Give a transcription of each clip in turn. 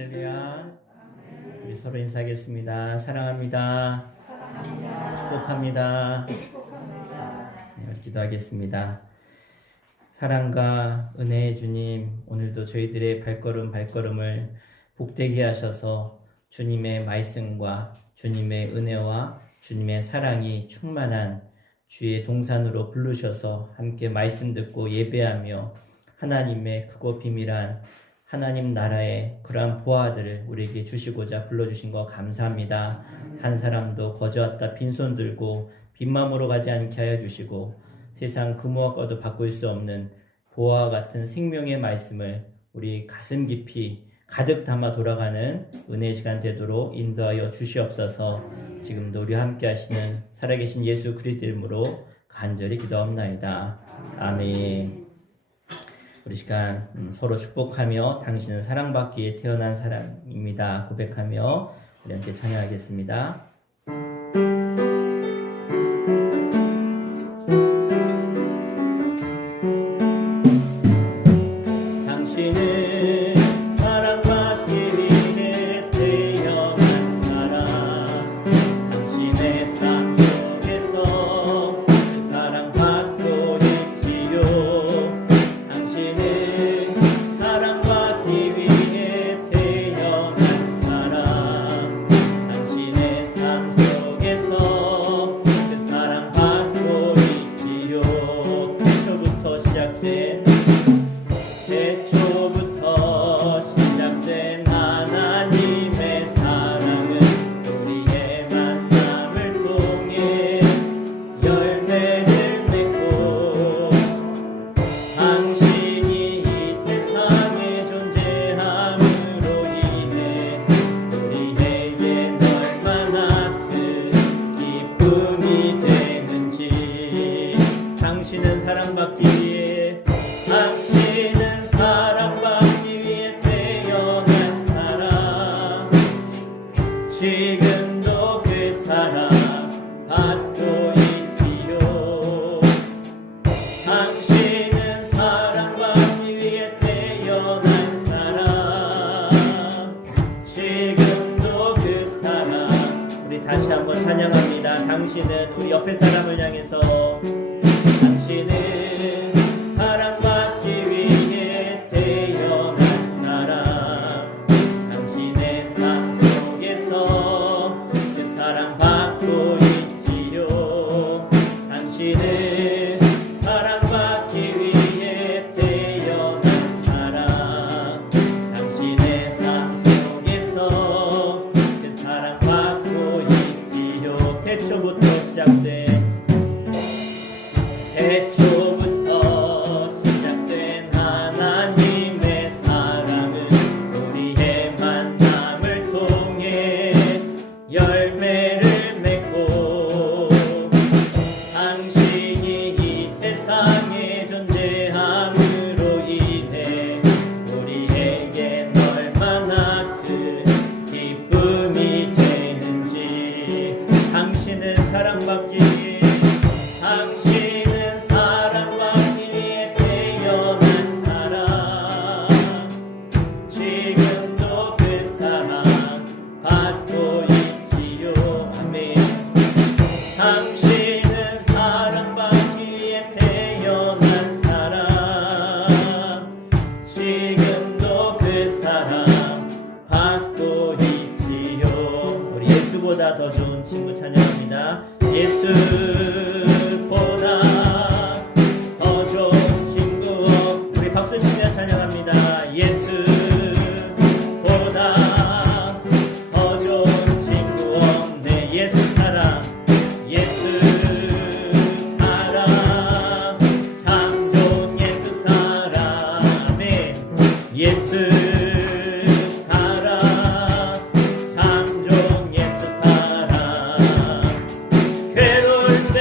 할렐루야. 우리 서로 인사하겠습니다. 사랑합니다. 축복합니다. 네, 우리 기도하겠습니다. 사랑과 은혜의 주님, 오늘도 저희들의 발걸음을 복되게 하셔서 주님의 말씀과 주님의 은혜와 주님의 사랑이 충만한 주의 동산으로 부르셔서 함께 말씀 듣고 예배하며 하나님의 크고 비밀한 하나님 나라의 그러한 보화들을 우리에게 주시고자 불러주신 거 감사합니다. 한 사람도 거저왔다 빈손 들고 빈마음으로 가지 않게 하여 주시고 세상 그 무엇과도 바꿀 수 없는 보화와 같은 생명의 말씀을 우리 가슴 깊이 가득 담아 돌아가는 은혜의 시간 되도록 인도하여 주시옵소서. 지금도 우리와 함께 하시는 살아계신 예수 그리스도 이름으로 간절히 기도합나이다. 아멘. 우리 시간 서로 축복하며 당신은 사랑받기에 태어난 사람입니다 고백하며 우리 함께 찬양하겠습니다. 당신은 사랑받기 위해 태어난 사람, 당신의 삶 속에서 그 사랑받고 있지요. 사랑받기 위해 태어난 사람, 당신의 삶 속에서 그 사랑받고 있지요. 태초부터 시작된 하나님의 사랑은 우리의 만남을 통해 열매를 맺고 당신이 이 세상에 존재함으로 인해 우리에겐 얼마나 큰 기쁨이 되는지. 당신은 사랑받기 위해 태어난 사람, 지금도 그 사랑 받고 있지요. 당신은 사랑받기 위해 태어난 사람, 지금도 그 사랑. 우리 다시 한번 찬양합니다. 당신은 우리 옆에 사람을 향해서 당신은 사랑받기 위해 태어난 사람, 당신의 삶 속에서 그 사랑받고 있지요. 당신은 사랑받기 위해 태어난 사람, 당신의 삶 속에서 그 사랑받고 있지요. 태초부터 시작된 하나님의 사랑은 우리의 만남을 통해 열매를 맺고 당신이 이 세상에 존재함으로 인해 우리에겐 얼마나 큰 기쁨이 되는지. 당신은 사랑받기 위해 태어난 사람, 지금도 그 사랑 받고 있지요. 아멘. 당신은 사랑받기 위해 태어난 사람, 지금도 그 사랑 받고 있지요. 우리 예수보다 더 좋은 친구 찬양합니다. 예수보다 더 좋은 친구. 우리 박수 치며 찬양합니다. 예수보다 더 좋은 친구 없네. 예수 사랑, 예수 사랑, 참 좋은 예수 사랑에 예수 사랑, 참 좋은 예수 사랑. 괴로울 때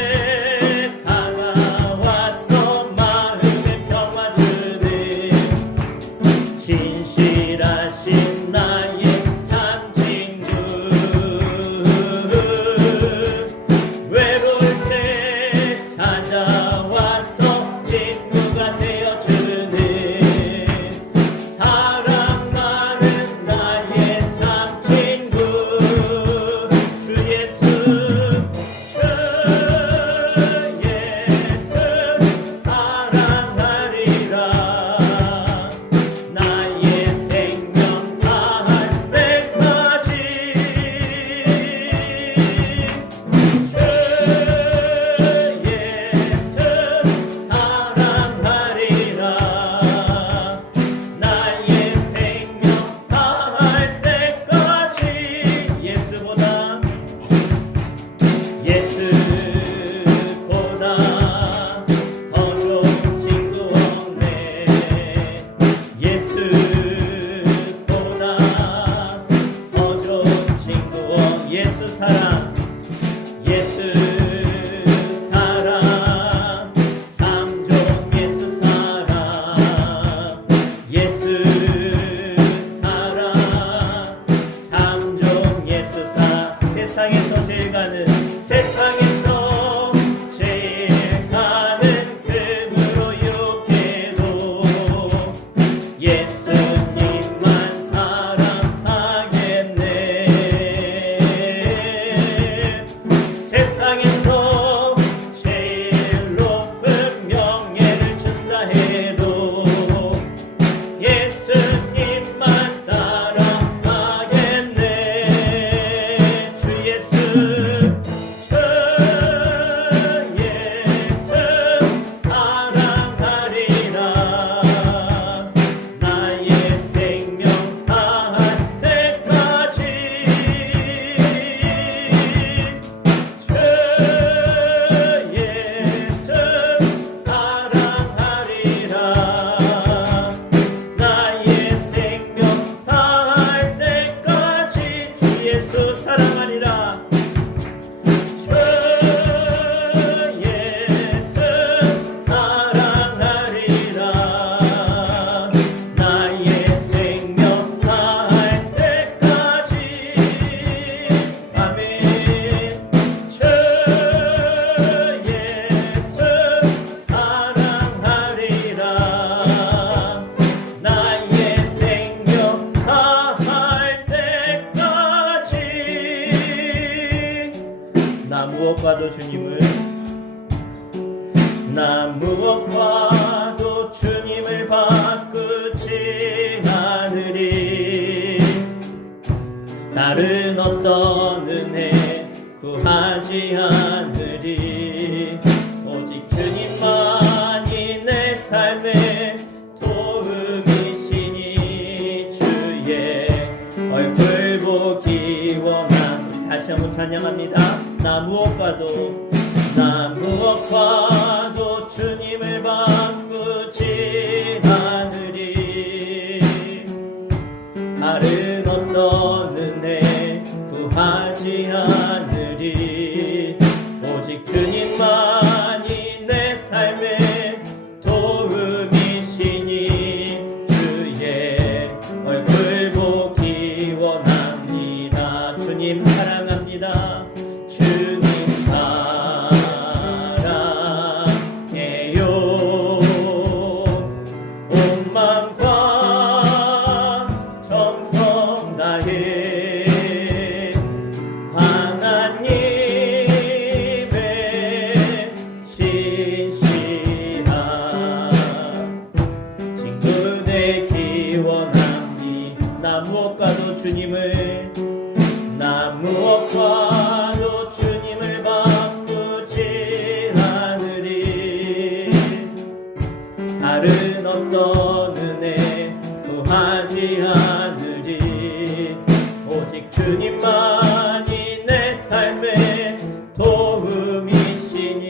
무엇과도 주님을 나 무엇과도 주님을 바꾸지 않으리. 다른 어떤 은혜 구하지 않으리. 오직 주님만이 내 삶의 도움이시니 주의 얼굴 보기 원함. 우리 다시 한번 찬양합니다. 나 무엇과도 주님을 바꾸지 않으리. 다른 어떤 은혜 구하지 않으리. 오직 주님만이 내 삶의 도움이시니 주의 얼굴 보기 원합니다. 주님 사랑합니다. 주님 온 마음과 정성 다해 하나님의 신실한 친구 되기 원합니. 나 무엇과도 주님을 바꾸지 않으리. 다른 어떤 은혜 구하지 않으리. 오직 주님만이 내 삶의 도움이시니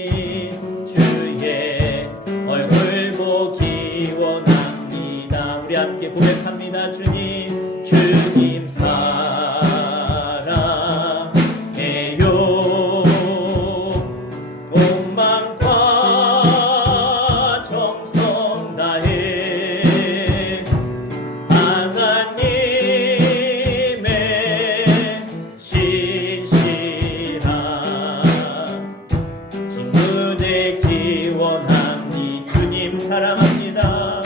주의 얼굴 보기 원합니다. 우리 함께 고백합니다. 주님 사랑해요. 온 마음과 정성 다해 하나님의 신실한 친구 되기 원합니. 주님 사랑합니다.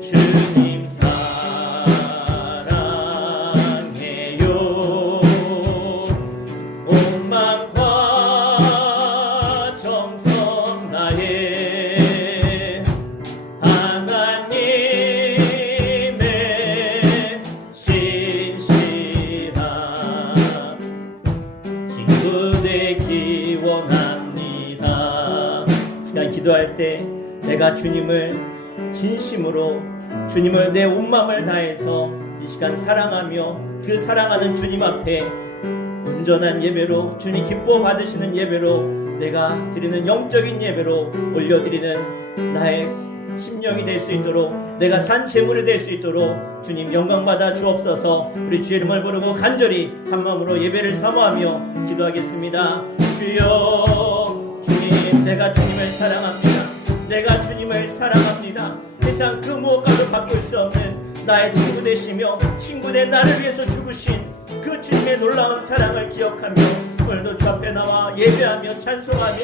주님 사랑해요. 온 마음과 정성 다해 하나님의 신실한 친구 되기 원합니다. 시간 기도할 때 내가 주님을 진심으로 주님을 내 온 마음을 다해서 이 시간 사랑하며 그 사랑하는 주님 앞에 온전한 예배로 주님 기뻐 받으시는 예배로 내가 드리는 영적인 예배로 올려드리는 나의 심령이 될 수 있도록 내가 산 제물이 될 수 있도록 주님 영광 받아 주옵소서. 우리 주의 이름을 부르고 간절히 한 마음으로 예배를 사모하며 기도하겠습니다. 주여 주님 내가 주님을 사랑합니다. 내가 주님을 사랑합니다. 세상 그 무엇과도 바꿀 수 없는 나의 친구 되시며 친구 된 나를 위해서 죽으신 그 주님의 놀라운 사랑을 기억하며 오늘도 주 앞에 나와 예배하며 찬송하며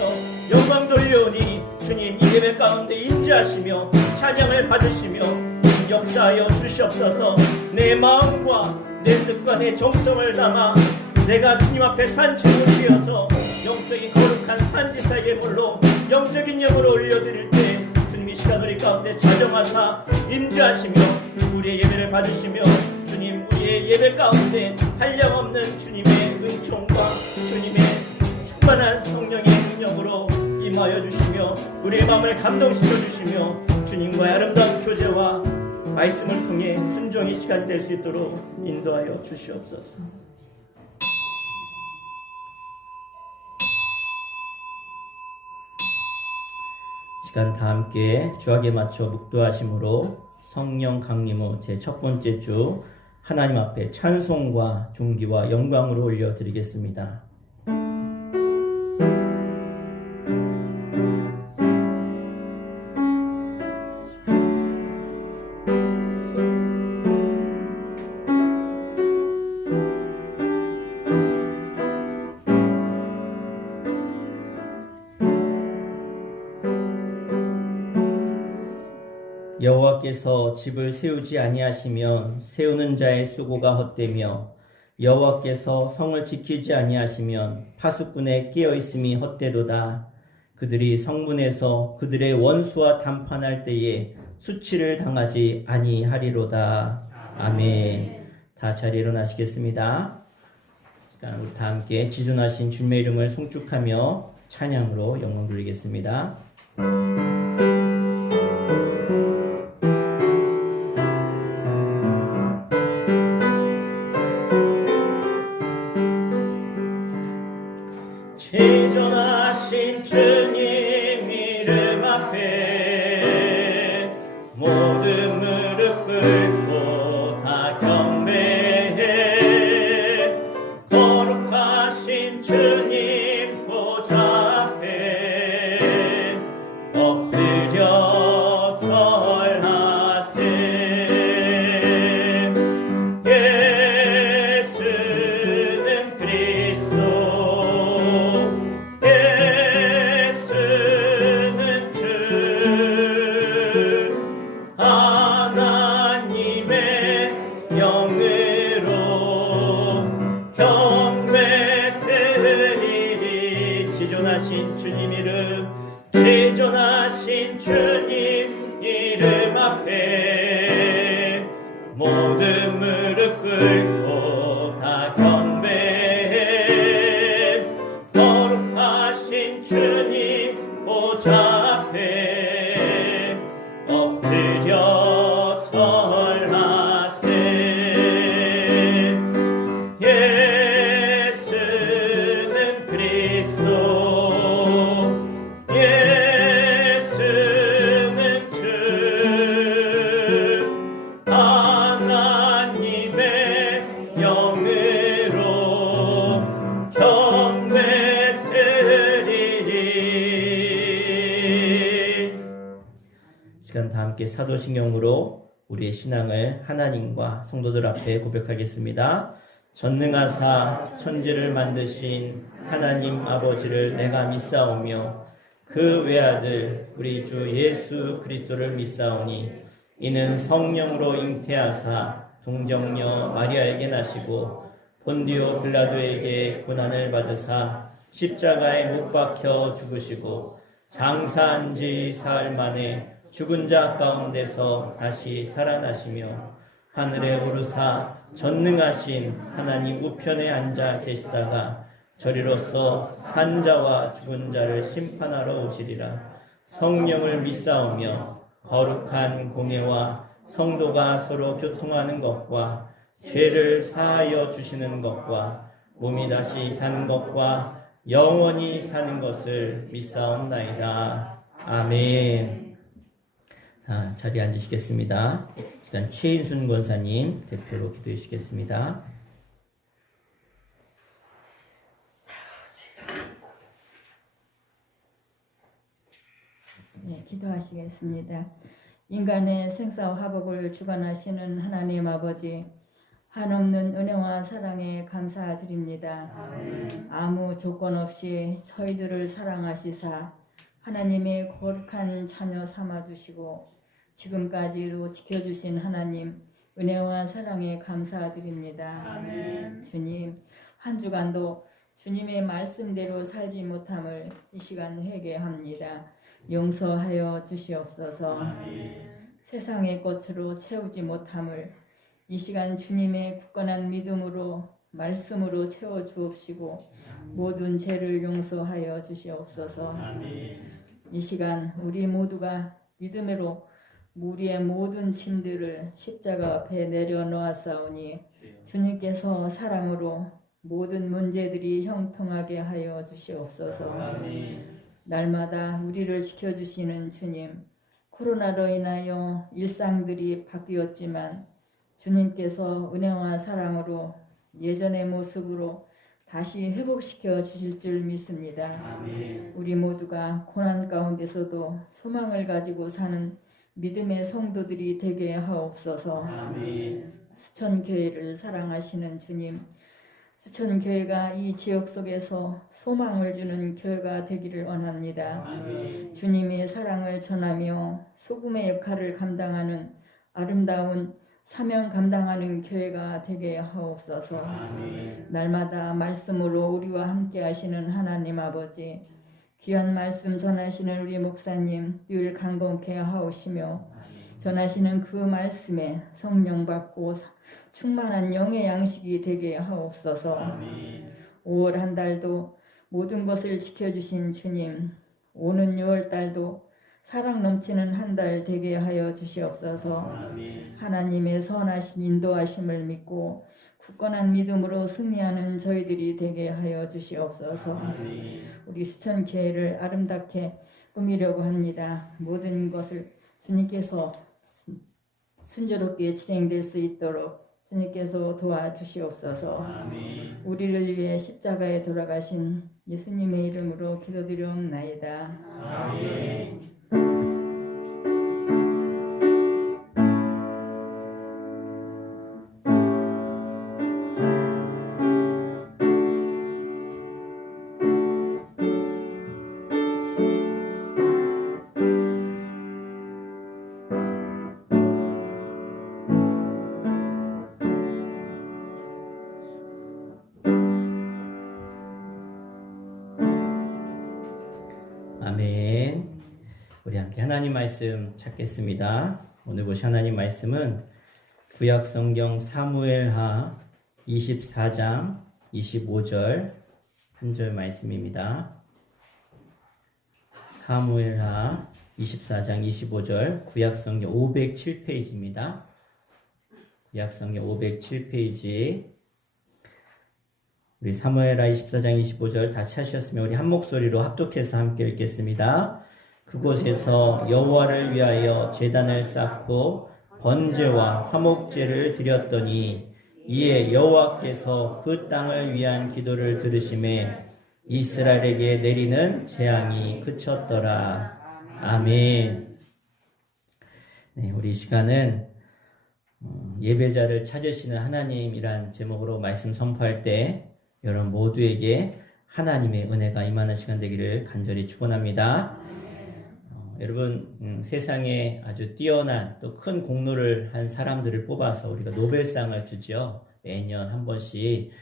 영광 돌려오니 주님 이 예배 가운데 임재하시며 찬양을 받으시며 역사하여 주시옵소서. 내 마음과 내 뜻과 내 정성을 담아 내가 주님 앞에 산 제물이 되어서 영적인 거룩한 산지사 예물로 영적인 예물을 올려드릴 때 주님이 시간 우리 가운데 좌정하사 임재하시며 우리의 예배를 받으시며 주님 우리의 예배 가운데 한량없는 주님의 은총과 주님의 충만한 성령의 능력으로 임하여 주시며 우리의 마음을 감동시켜 주시며 주님과의 아름다운 교제와 말씀을 통해 순종의 시간이 될 수 있도록 인도하여 주시옵소서. 시간 다 함께 주악에 맞춰 묵도하심으로 성령 강림후 제 첫 번째 주 하나님 앞에 찬송과 중기와 영광으로 올려드리겠습니다. 여호와께서 집을 세우지 아니하시면 세우는 자의 수고가 헛되며 여호와께서 성을 지키지 아니하시면 파수꾼의 깨어 있음이 헛되도다. 그들이 성문에서 그들의 원수와 담판할 때에 수치를 당하지 아니하리로다. 아멘. 다 자리에 일어나시겠습니다. 우리 다 함께 지존하신 주님의 이름을 송축하며 찬양으로 영광 돌리겠습니다. 지존하신 주님 이름 앞에 모든 무릎 꿇고 다 경배해. 거룩하신 주님 보좌 앞에 엎드려 절하세. 예수는 그리스도, 예수는 주, 하나님의 영으로 경배 드리리. 지존하신 주님 이름, 지존하신 주님 이름 앞에 모든 무릎 꿇고 다 경배해. 거룩하신 주님 보좌 앞에 엎드려 절하세. 예수는 그리스도, 예수는 주, 하나님의 영으로 경배 드리리. 시간 다 함께 사도신경으로 우리의 신앙을 하나님과 성도들 앞에 고백하겠습니다. 전능하사 천지를 만드신 하나님 아버지를 내가 믿사오며 그 외아들 우리 주 예수 그리스도를 믿사오니 이는 성령으로 잉태하사 동정녀 마리아에게 나시고 본디오 빌라도에게 고난을 받으사 십자가에 못 박혀 죽으시고 장사한 지 사흘 만에 죽은 자 가운데서 다시 살아나시며 하늘에 오르사 전능하신 하나님 우편에 앉아 계시다가 저리로서 산 자와 죽은 자를 심판하러 오시리라. 성령을 믿사오며 거룩한 공예와 성도가 서로 교통하는 것과 죄를 사하여 주시는 것과 몸이 다시 사는 것과 영원히 사는 것을 믿사옵나이다. 아멘. 자리에 앉으시겠습니다. 시간 최인순 권사님 대표로 기도해 주시겠습니다. 네, 기도하시겠습니다. 인간의 생사화복을 주관하시는 하나님 아버지, 한없는 은혜와 사랑에 감사드립니다. 아멘. 아무 조건 없이 저희들을 사랑하시사 하나님의 거룩한 자녀 삼아주시고 지금까지도 지켜주신 하나님 은혜와 사랑에 감사드립니다. 아멘. 주님, 한 주간도 주님의 말씀대로 살지 못함을 이 시간 회개합니다. 용서하여 주시옵소서. 아멘. 세상의 꽃으로 채우지 못함을 이 시간 주님의 굳건한 믿음으로 말씀으로 채워 주옵시고 모든 죄를 용서하여 주시옵소서. 아멘. 이 시간 우리 모두가 믿음으로 우리의 모든 짐들을 십자가 앞에 내려놓았사오니 주님께서 사랑으로 모든 문제들이 형통하게 하여 주시옵소서. 아멘. 날마다 우리를 지켜주시는 주님, 코로나로 인하여 일상들이 바뀌었지만 주님께서 은혜와 사랑으로 예전의 모습으로 다시 회복시켜 주실 줄 믿습니다. 아멘. 우리 모두가 고난 가운데서도 소망을 가지고 사는 믿음의 성도들이 되게 하옵소서. 아멘. 수천교회를 사랑하시는 주님, 수천교회가 이 지역 속에서 소망을 주는 교회가 되기를 원합니다. 아멘. 주님의 사랑을 전하며 소금의 역할을 감당하는 아름다운 사명 감당하는 교회가 되게 하옵소서. 날마다 말씀으로 우리와 함께 하시는 하나님 아버지, 귀한 말씀 전하시는 우리 목사님 늘 강건케 하옵시며 전하시는 그 말씀에 성령 받고 충만한 영의 양식이 되게 하옵소서. 5월 한 달도 모든 것을 지켜주신 주님, 오는 6월 달도 사랑 넘치는 한 달 되게 하여 주시옵소서. 하나님의 선하신 인도하심을 믿고 굳건한 믿음으로 승리하는 저희들이 되게 하여 주시옵소서. 우리 수천교회를 아름답게 꾸미려고 합니다. 모든 것을 주님께서 순조롭게 진행될 수 있도록 주님께서 도와주시옵소서. 우리를 위해 십자가에 돌아가신 예수님의 이름으로 기도드리옵나이다. 아멘. 아멘. 우리 함께 하나님 말씀 찾겠습니다. 오늘 보실 하나님 말씀은 구약 성경 사무엘하 24장 25절 한 절 말씀입니다. 사무엘하 24장 25절 구약 성경 507페이지입니다. 구약 성경 507페이지 우리 사무엘하 24장 25절 다 찾으셨으면 우리 한 목소리로 합독해서 함께 읽겠습니다. 그곳에서 여호와를 위하여 제단을 쌓고 번제와 화목제를 드렸더니 이에 여호와께서 그 땅을 위한 기도를 들으심에 이스라엘에게 내리는 재앙이 그쳤더라. 아멘. 네, 우리 이 시간은 예배자를 찾으시는 하나님이란 제목으로 말씀 선포할 때 여러분 모두에게 하나님의 은혜가 임하는 시간 되기를 간절히 축원합니다. 여러분 세상에 아주 뛰어난 또 큰 공로를 한 사람들을 뽑아서 우리가 노벨상을 주죠. 매년 한 번씩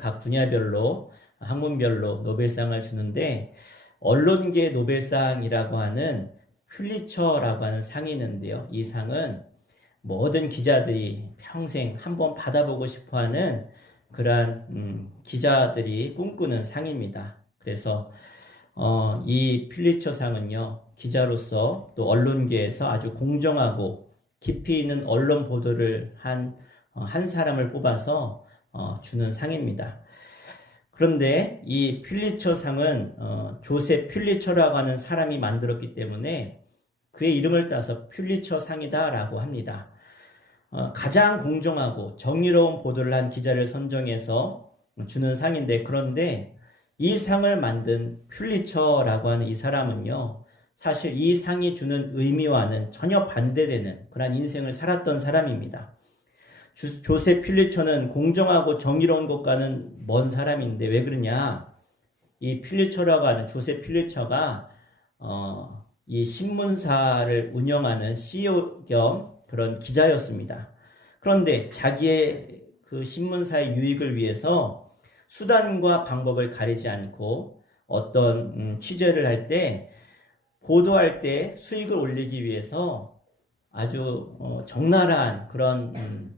각 분야별로 학문별로 노벨상을 주는데 언론계 노벨상이라고 하는 퓰리처라고 하는 상이 있는데요. 이 상은 모든 기자들이 평생 한번 받아보고 싶어하는 그러한 기자들이 꿈꾸는 상입니다. 그래서 이 퓰리처 상은요, 기자로서 또 언론계에서 아주 공정하고 깊이 있는 언론 보도를 한 사람을 뽑아서 주는 상입니다. 그런데 이 퓰리처 상은 조셉 퓰리처라고 하는 사람이 만들었기 때문에 그의 이름을 따서 퓰리처 상이다라고 합니다. 가장 공정하고 정의로운 보도를 한 기자를 선정해서 주는 상인데, 그런데 이 상을 만든 퓰리처라고 하는 이 사람은요, 사실 이 상이 주는 의미와는 전혀 반대되는 그런 인생을 살았던 사람입니다. 조셉 퓰리처는 공정하고 정의로운 것과는 먼 사람인데 왜 그러냐? 이 퓰리처라고 하는 조셉 퓰리처가 이 신문사를 운영하는 CEO 겸 그런 기자였습니다. 그런데 자기의 그 신문사의 유익을 위해서 수단과 방법을 가리지 않고 어떤 취재를 할 때, 보도할 때 수익을 올리기 위해서 아주 적나라한 그런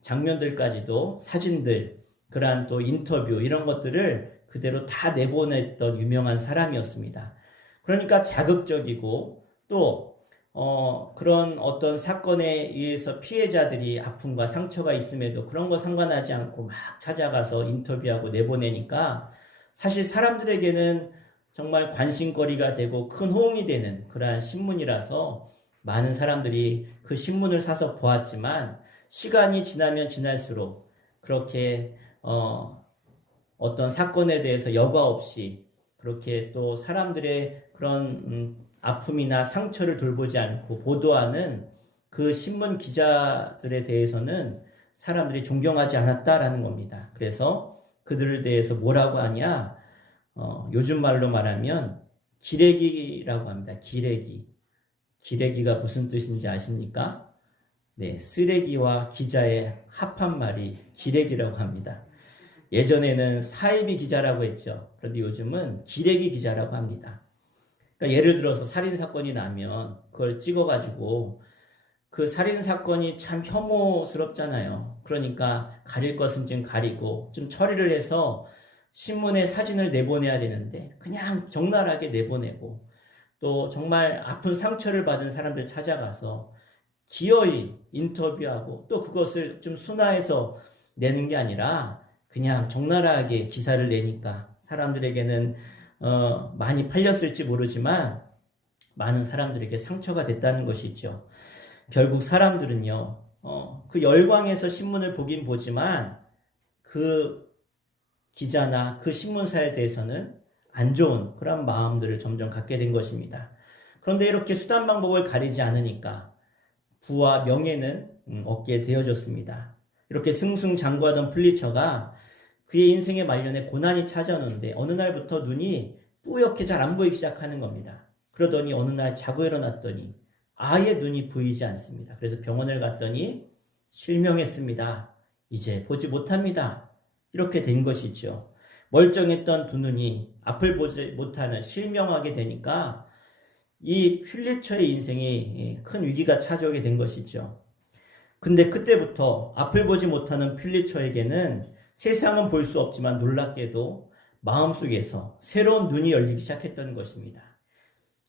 장면들까지도, 사진들, 그러한 또 인터뷰 이런 것들을 그대로 다 내보냈던 유명한 사람이었습니다. 그러니까 자극적이고 또 그런 어떤 사건에 의해서 피해자들이 아픔과 상처가 있음에도 그런 거 상관하지 않고 막 찾아가서 인터뷰하고 내보내니까 사실 사람들에게는 정말 관심거리가 되고 큰 호응이 되는 그러한 신문이라서 많은 사람들이 그 신문을 사서 보았지만, 시간이 지나면 지날수록 그렇게 어떤 사건에 대해서 여과 없이 그렇게 또 사람들의 그런 아픔이나 상처를 돌보지 않고 보도하는 그 신문 기자들에 대해서는 사람들이 존경하지 않았다라는 겁니다. 그래서 그들에 대해서 뭐라고 하냐? 요즘 말로 말하면 기레기라고 합니다. 기레기. 기레기가 무슨 뜻인지 아십니까? 네, 쓰레기와 기자의 합한 말이 기레기라고 합니다. 예전에는 사이비 기자라고 했죠. 그런데 요즘은 기레기 기자라고 합니다. 그러니까 예를 들어서 살인사건이 나면 그걸 찍어가지고 그 살인사건이 참 혐오스럽잖아요. 그러니까 가릴 것은 좀 가리고 좀 처리를 해서 신문에 사진을 내보내야 되는데 그냥 적나라하게 내보내고 또 정말 아픈 상처를 받은 사람들 찾아가서 기어이 인터뷰하고 또 그것을 좀 순화해서 내는 게 아니라 그냥 적나라하게 기사를 내니까 사람들에게는 많이 팔렸을지 모르지만 많은 사람들에게 상처가 됐다는 것이죠. 결국 사람들은요, 그 열광에서 신문을 보긴 보지만 그 기자나 그 신문사에 대해서는 안 좋은 그런 마음들을 점점 갖게 된 것입니다. 그런데 이렇게 수단 방법을 가리지 않으니까 부와 명예는 얻게 되어졌습니다. 이렇게 승승장구하던 플리처가 그의 인생의 말년에 고난이 찾아오는데 어느 날부터 눈이 뿌옇게 잘 안 보이기 시작하는 겁니다. 그러더니 어느 날 자고 일어났더니 아예 눈이 보이지 않습니다. 그래서 병원을 갔더니 실명했습니다. 이제 보지 못합니다. 이렇게 된 것이죠. 멀쩡했던 두 눈이 앞을 보지 못하는 실명하게 되니까 이 필리처의 인생이 큰 위기가 찾아오게 된 것이죠. 근데 그때부터 앞을 보지 못하는 필리처에게는 세상은 볼 수 없지만 놀랍게도 마음속에서 새로운 눈이 열리기 시작했던 것입니다.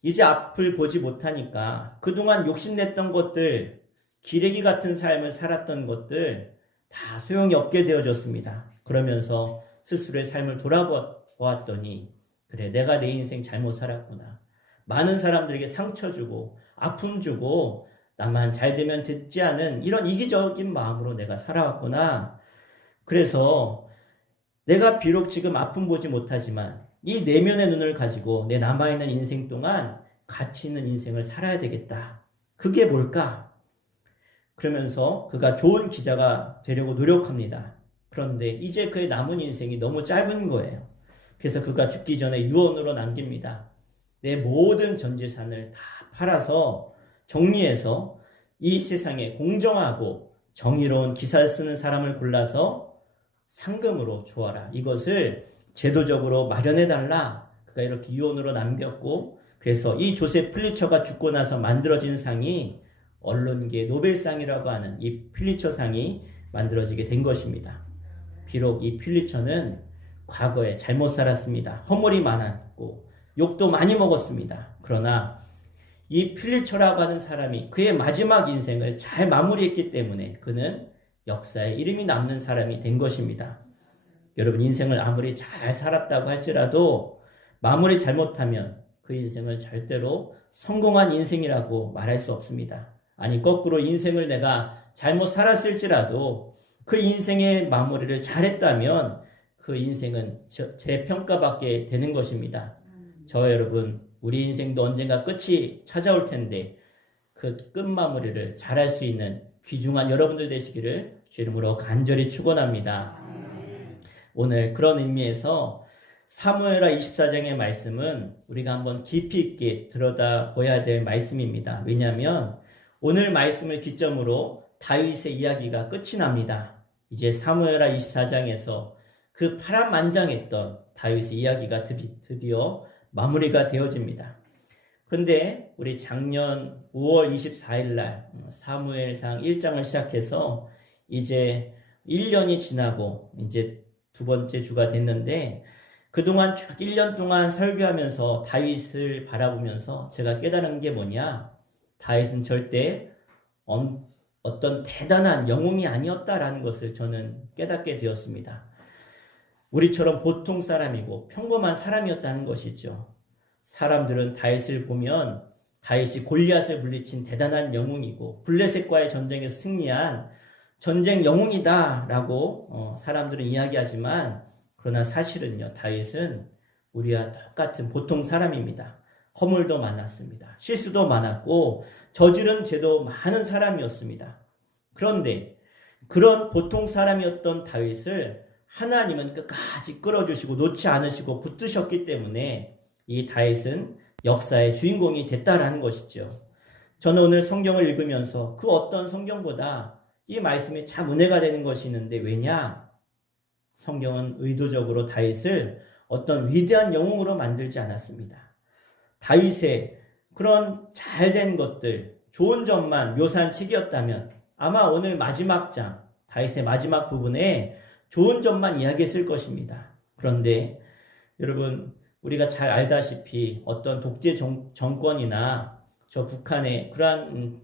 이제 앞을 보지 못하니까 그동안 욕심냈던 것들, 기레기 같은 삶을 살았던 것들 다 소용이 없게 되어졌습니다. 그러면서 스스로의 삶을 돌아보았더니 그래, 내가 내 인생 잘못 살았구나. 많은 사람들에게 상처 주고 아픔 주고 나만 잘 되면 됐지 않은 이런 이기적인 마음으로 내가 살아왔구나. 그래서 내가 비록 지금 아픔 보지 못하지만 이 내면의 눈을 가지고 내 남아있는 인생 동안 가치 있는 인생을 살아야 되겠다. 그게 뭘까? 그러면서 그가 좋은 기자가 되려고 노력합니다. 그런데 이제 그의 남은 인생이 너무 짧은 거예요. 그래서 그가 죽기 전에 유언으로 남깁니다. 내 모든 전 재산을 다 팔아서 정리해서 이 세상에 공정하고 정의로운 기사를 쓰는 사람을 골라서 상금으로 주어라. 이것을 제도적으로 마련해달라. 그가 이렇게 유언으로 남겼고 그래서 이 조셉 플리처가 죽고 나서 만들어진 상이 언론계 노벨상이라고 하는 이 필리처상이 만들어지게 된 것입니다. 비록 이 필리처는 과거에 잘못 살았습니다. 허물이 많았고 욕도 많이 먹었습니다. 그러나 이 필리처라고 하는 사람이 그의 마지막 인생을 잘 마무리했기 때문에 그는 역사에 이름이 남는 사람이 된 것입니다. 여러분 인생을 아무리 잘 살았다고 할지라도 마무리 잘못하면 그 인생을 절대로 성공한 인생이라고 말할 수 없습니다. 아니 거꾸로 인생을 내가 잘못 살았을지라도 그 인생의 마무리를 잘했다면 그 인생은 재평가받게 되는 것입니다. 저와 여러분 우리 인생도 언젠가 끝이 찾아올 텐데 그 끝마무리를 잘할 수 있는 귀중한 여러분들 되시기를 주 이름으로 간절히 축원합니다. 오늘 그런 의미에서 사무엘하 24장의 말씀은 우리가 한번 깊이 있게 들여다봐야 될 말씀입니다. 왜냐하면 오늘 말씀을 기점으로 다윗의 이야기가 끝이 납니다. 이제 사무엘하 24장에서 그 파란만장했던 다윗의 이야기가 드디어 마무리가 되어집니다. 그런데 우리 작년 5월 24일 날 사무엘상 1장을 시작해서 이제 1년이 지나고 이제 두 번째 주가 됐는데 그동안 쭉 1년 동안 설교하면서 다윗을 바라보면서 제가 깨달은 게 뭐냐? 다윗은 절대 어떤 대단한 영웅이 아니었다라는 것을 저는 깨닫게 되었습니다. 우리처럼 보통 사람이고 평범한 사람이었다는 것이죠. 사람들은 다윗을 보면 다윗이 골리앗을 물리친 대단한 영웅이고 블레셋과의 전쟁에서 승리한 전쟁 영웅이다라고 사람들은 이야기하지만 그러나 사실은요 다윗은 우리와 똑같은 보통 사람입니다. 허물도 많았습니다. 실수도 많았고 저지른 죄도 많은 사람이었습니다. 그런데 그런 보통 사람이었던 다윗을 하나님은 끝까지 끌어주시고 놓지 않으시고 붙드셨기 때문에 이 다윗은 역사의 주인공이 됐다라는 것이죠. 저는 오늘 성경을 읽으면서 그 어떤 성경보다 이 말씀이 참 은혜가 되는 것이 있는데 왜냐? 성경은 의도적으로 다윗을 어떤 위대한 영웅으로 만들지 않았습니다. 다윗의 그런 잘된 것들, 좋은 점만 묘사한 책이었다면 아마 오늘 마지막 장, 다윗의 마지막 부분에 좋은 점만 이야기했을 것입니다. 그런데 여러분, 우리가 잘 알다시피 어떤 독재 정권이나 저 북한의 그러한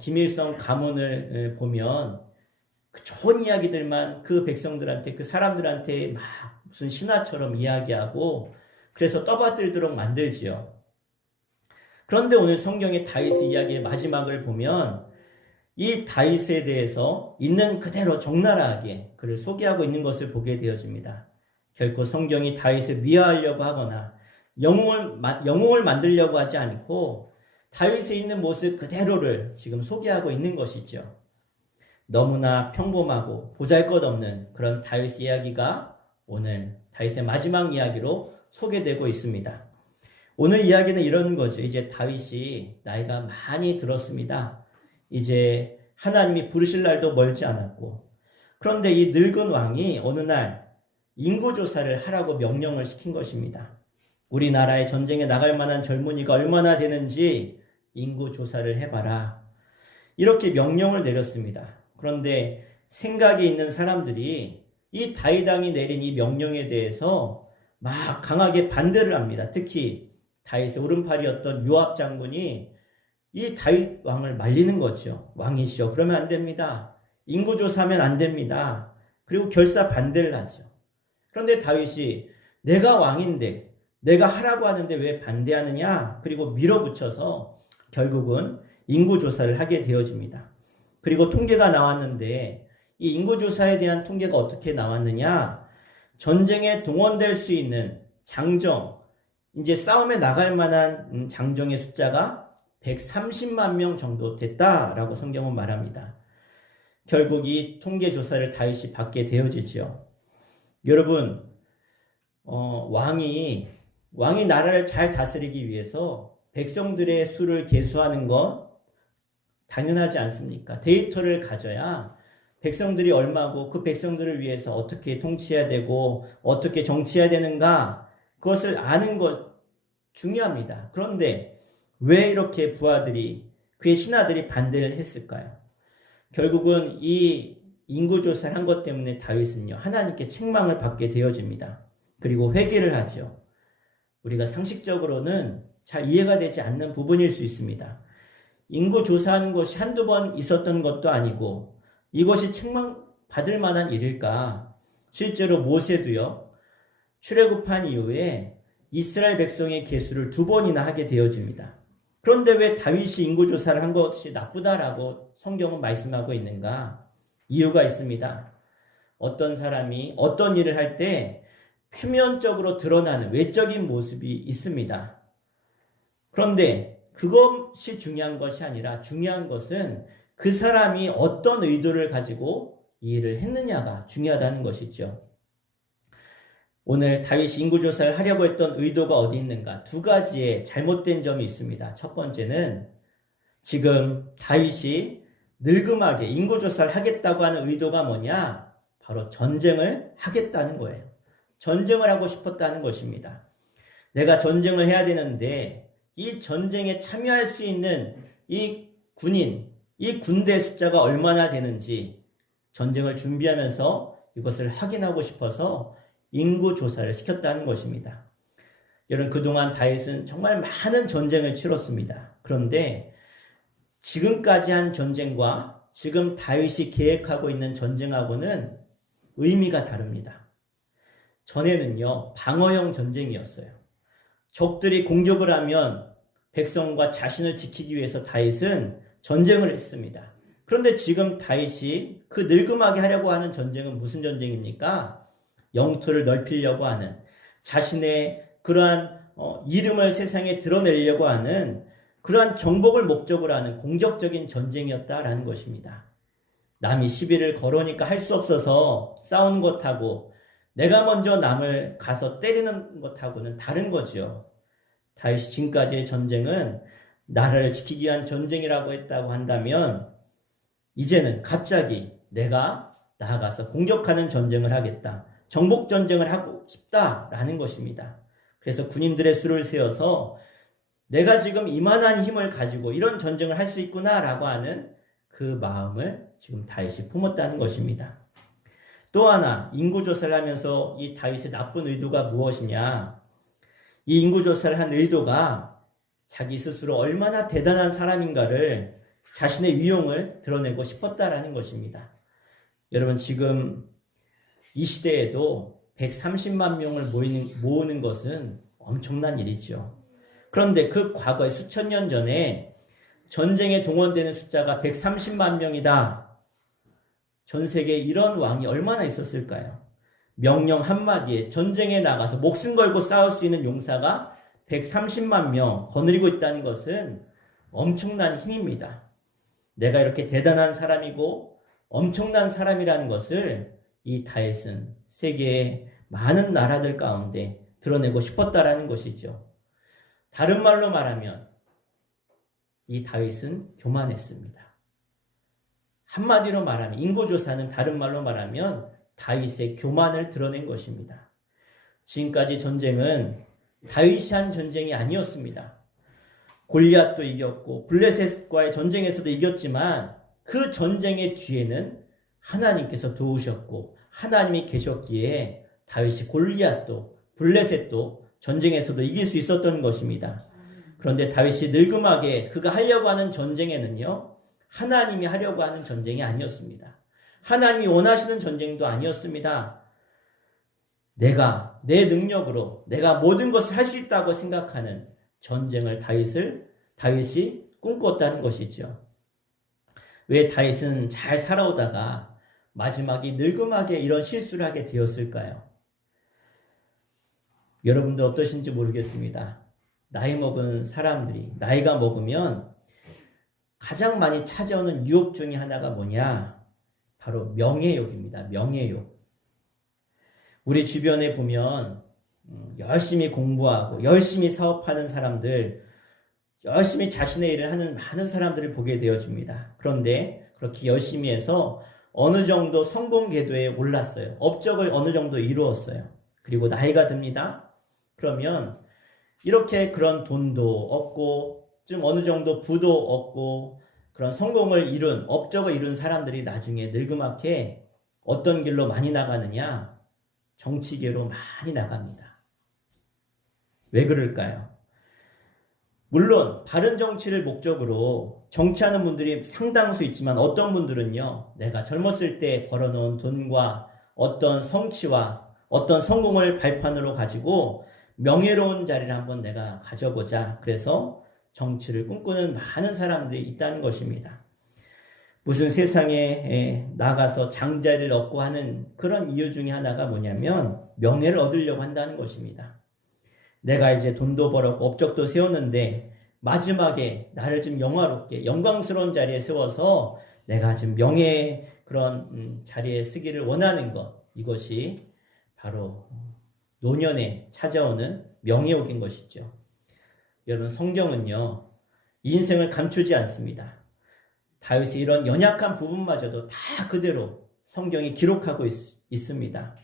김일성 가문을 보면 그 좋은 이야기들만 그 백성들한테, 그 사람들한테 막 무슨 신화처럼 이야기하고 그래서 떠받들도록 만들지요. 그런데 오늘 성경의 다윗의 이야기의 마지막을 보면 이 다윗에 대해서 있는 그대로 적나라하게 그를 소개하고 있는 것을 보게 되어집니다. 결코 성경이 다윗을 미화하려고 하거나 영웅을 만들려고 하지 않고 다윗에 있는 모습 그대로를 지금 소개하고 있는 것이죠. 너무나 평범하고 보잘것없는 그런 다윗 이야기가 오늘 다윗의 마지막 이야기로 소개되고 있습니다. 오늘 이야기는 이런 거죠. 이제 다윗이 나이가 많이 들었습니다. 이제 하나님이 부르실 날도 멀지 않았고, 그런데 이 늙은 왕이 어느 날 인구조사를 하라고 명령을 시킨 것입니다. 우리나라에 전쟁에 나갈 만한 젊은이가 얼마나 되는지 인구조사를 해봐라. 이렇게 명령을 내렸습니다. 그런데 생각이 있는 사람들이 이 다윗 왕이 내린 이 명령에 대해서 막 강하게 반대를 합니다. 특히 다윗의 오른팔이었던 요압 장군이 이 다윗 왕을 말리는 거죠. 왕이시여, 그러면 안 됩니다. 인구조사하면 안 됩니다. 그리고 결사 반대를 하죠. 그런데 다윗이 내가 왕인데 내가 하라고 하는데 왜 반대하느냐? 그리고 밀어붙여서 결국은 인구조사를 하게 되어집니다. 그리고 통계가 나왔는데 이 인구조사에 대한 통계가 어떻게 나왔느냐? 전쟁에 동원될 수 있는 장정, 이제 싸움에 나갈 만한 장정의 숫자가 130만 명 정도 됐다라고 성경은 말합니다. 결국 이 통계 조사를 다윗이 받게 되어지죠. 여러분, 왕이 나라를 잘 다스리기 위해서 백성들의 수를 계수하는 것 당연하지 않습니까? 데이터를 가져야 백성들이 얼마고 그 백성들을 위해서 어떻게 통치해야 되고 어떻게 정치해야 되는가 그것을 아는 것 중요합니다. 그런데 왜 이렇게 부하들이 그의 신하들이 반대를 했을까요? 결국은 이 인구조사를 한 것 때문에 다윗은요 하나님께 책망을 받게 되어집니다. 그리고 회개를 하죠. 우리가 상식적으로는 잘 이해가 되지 않는 부분일 수 있습니다. 인구조사하는 것이 한두 번 있었던 것도 아니고 이것이 책망받을 만한 일일까? 실제로 모세도요 출애굽한 이후에 이스라엘 백성의 계수를 2번이나 하게 되어집니다. 그런데 왜 다윗이 인구조사를 한 것이 나쁘다라고 성경은 말씀하고 있는가? 이유가 있습니다. 어떤 사람이 어떤 일을 할 때 표면적으로 드러나는 외적인 모습이 있습니다. 그런데 그것이 중요한 것이 아니라 중요한 것은 그 사람이 어떤 의도를 가지고 이 일을 했느냐가 중요하다는 것이죠. 오늘 다윗이 인구조사를 하려고 했던 의도가 어디 있는가? 2가지의 잘못된 점이 있습니다. 첫 번째는 지금 다윗이 늙음하게 인구조사를 하겠다고 하는 의도가 뭐냐? 바로 전쟁을 하겠다는 거예요. 전쟁을 하고 싶었다는 것입니다. 내가 전쟁을 해야 되는데 이 전쟁에 참여할 수 있는 이 군인, 이 군대 숫자가 얼마나 되는지 전쟁을 준비하면서 이것을 확인하고 싶어서 인구조사를 시켰다는 것입니다. 여러분, 그동안 다윗은 정말 많은 전쟁을 치렀습니다. 그런데 지금까지 한 전쟁과 지금 다윗이 계획하고 있는 전쟁하고는 의미가 다릅니다. 전에는요, 방어형 전쟁이었어요. 적들이 공격을 하면 백성과 자신을 지키기 위해서 다윗은 전쟁을 했습니다. 그런데 지금 다윗이 그 늙음하게 하려고 하는 전쟁은 무슨 전쟁입니까? 영토를 넓히려고 하는, 자신의 그러한 이름을 세상에 드러내려고 하는 그러한 정복을 목적으로 하는 공격적인 전쟁이었다라는 것입니다. 남이 시비를 걸으니까 할 수 없어서 싸우는 것하고 내가 먼저 남을 가서 때리는 것하고는 다른 거죠. 다윗이 지금까지의 전쟁은 나라를 지키기 위한 전쟁이라고 했다고 한다면 이제는 갑자기 내가 나아가서 공격하는 전쟁을 하겠다. 정복 전쟁을 하고 싶다라는 것입니다. 그래서 군인들의 수를 세워서 내가 지금 이만한 힘을 가지고 이런 전쟁을 할 수 있구나라고 하는 그 마음을 지금 다윗이 품었다는 것입니다. 또 하나 인구조사를 하면서 이 다윗의 나쁜 의도가 무엇이냐? 이 인구조사를 한 의도가 자기 스스로 얼마나 대단한 사람인가를 자신의 위용을 드러내고 싶었다라는 것입니다. 여러분 지금 이 시대에도 130만 명을 모으는 것은 엄청난 일이죠. 그런데 그 과거에 수천 년 전에 전쟁에 동원되는 숫자가 130만 명이다. 전 세계에 이런 왕이 얼마나 있었을까요? 명령 한마디에 전쟁에 나가서 목숨 걸고 싸울 수 있는 용사가 130만 명 거느리고 있다는 것은 엄청난 힘입니다. 내가 이렇게 대단한 사람이고 엄청난 사람이라는 것을 이 다윗은 세계의 많은 나라들 가운데 드러내고 싶었다라는 것이죠. 다른 말로 말하면 이 다윗은 교만했습니다. 한마디로 말하면 인구조사는 다른 말로 말하면 다윗의 교만을 드러낸 것입니다. 지금까지 전쟁은 다윗이 한 전쟁이 아니었습니다. 골리앗도 이겼고 블레셋과의 전쟁에서도 이겼지만 그 전쟁의 뒤에는 하나님께서 도우셨고 하나님이 계셨기에 다윗이 골리앗도 블레셋도 전쟁에서도 이길 수 있었던 것입니다. 그런데 다윗이 늙음하게 그가 하려고 하는 전쟁에는요, 하나님이 하려고 하는 전쟁이 아니었습니다. 하나님이 원하시는 전쟁도 아니었습니다. 내가 내 능력으로 내가 모든 것을 할 수 있다고 생각하는 전쟁을 다윗이 꿈꾸었다는 것이죠. 왜 다윗은 잘 살아오다가 마지막에 늙음하게 이런 실수를 하게 되었을까요? 여러분들 어떠신지 모르겠습니다. 나이 먹은 사람들이 나이가 먹으면 가장 많이 찾아오는 유혹 중에 하나가 뭐냐? 바로 명예욕입니다. 명예욕. 우리 주변에 보면 열심히 공부하고 열심히 사업하는 사람들, 열심히 자신의 일을 하는 많은 사람들을 보게 되어집니다. 그런데 그렇게 열심히 해서 어느 정도 성공 궤도에 올랐어요. 업적을 어느 정도 이루었어요. 그리고 나이가 듭니다. 그러면 이렇게 그런 돈도 얻고 좀 어느 정도 부도 얻고 그런 성공을 이룬 업적을 이룬 사람들이 나중에 늙음하게 어떤 길로 많이 나가느냐? 정치계로 많이 나갑니다. 왜 그럴까요? 물론 바른 정치를 목적으로 정치하는 분들이 상당수 있지만 어떤 분들은요, 내가 젊었을 때 벌어놓은 돈과 어떤 성취와 어떤 성공을 발판으로 가지고 명예로운 자리를 한번 내가 가져보자. 그래서 정치를 꿈꾸는 많은 사람들이 있다는 것입니다. 무슨 세상에 나가서 장자리를 얻고 하는 그런 이유 중에 하나가 뭐냐면 명예를 얻으려고 한다는 것입니다. 내가 이제 돈도 벌었고 업적도 세웠는데 마지막에 나를 좀 영화롭게 영광스러운 자리에 세워서 내가 지금 명예의 그런 자리에 서기를 원하는 것, 이것이 바로 노년에 찾아오는 명예욕인 것이죠. 여러분, 성경은요 인생을 감추지 않습니다. 다윗이 이런 연약한 부분마저도 다 그대로 성경이 기록하고 있습니다.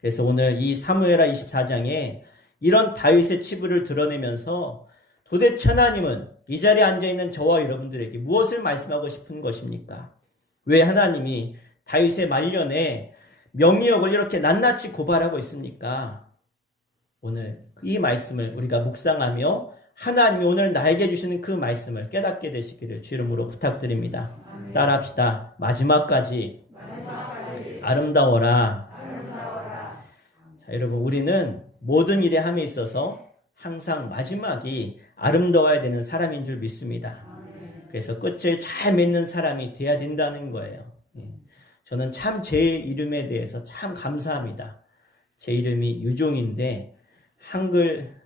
그래서 오늘 이 사무엘하 24장에 이런 다윗의 치부를 드러내면서 도대체 하나님은 이 자리에 앉아있는 저와 여러분들에게 무엇을 말씀하고 싶은 것입니까? 왜 하나님이 다윗의 말년에 명예욕을 이렇게 낱낱이 고발하고 있습니까? 오늘 이 말씀을 우리가 묵상하며 하나님이 오늘 나에게 주시는 그 말씀을 깨닫게 되시기를 주 이름으로 부탁드립니다. 따라합시다. 마지막까지 아름다워라. 자, 여러분, 우리는 모든 일에 함에 있어서 항상 마지막이 아름다워야 되는 사람인 줄 믿습니다. 그래서 끝을 잘 맺는 사람이 돼야 된다는 거예요. 저는 참 제 이름에 대해서 참 감사합니다. 제 이름이 유종인데 한글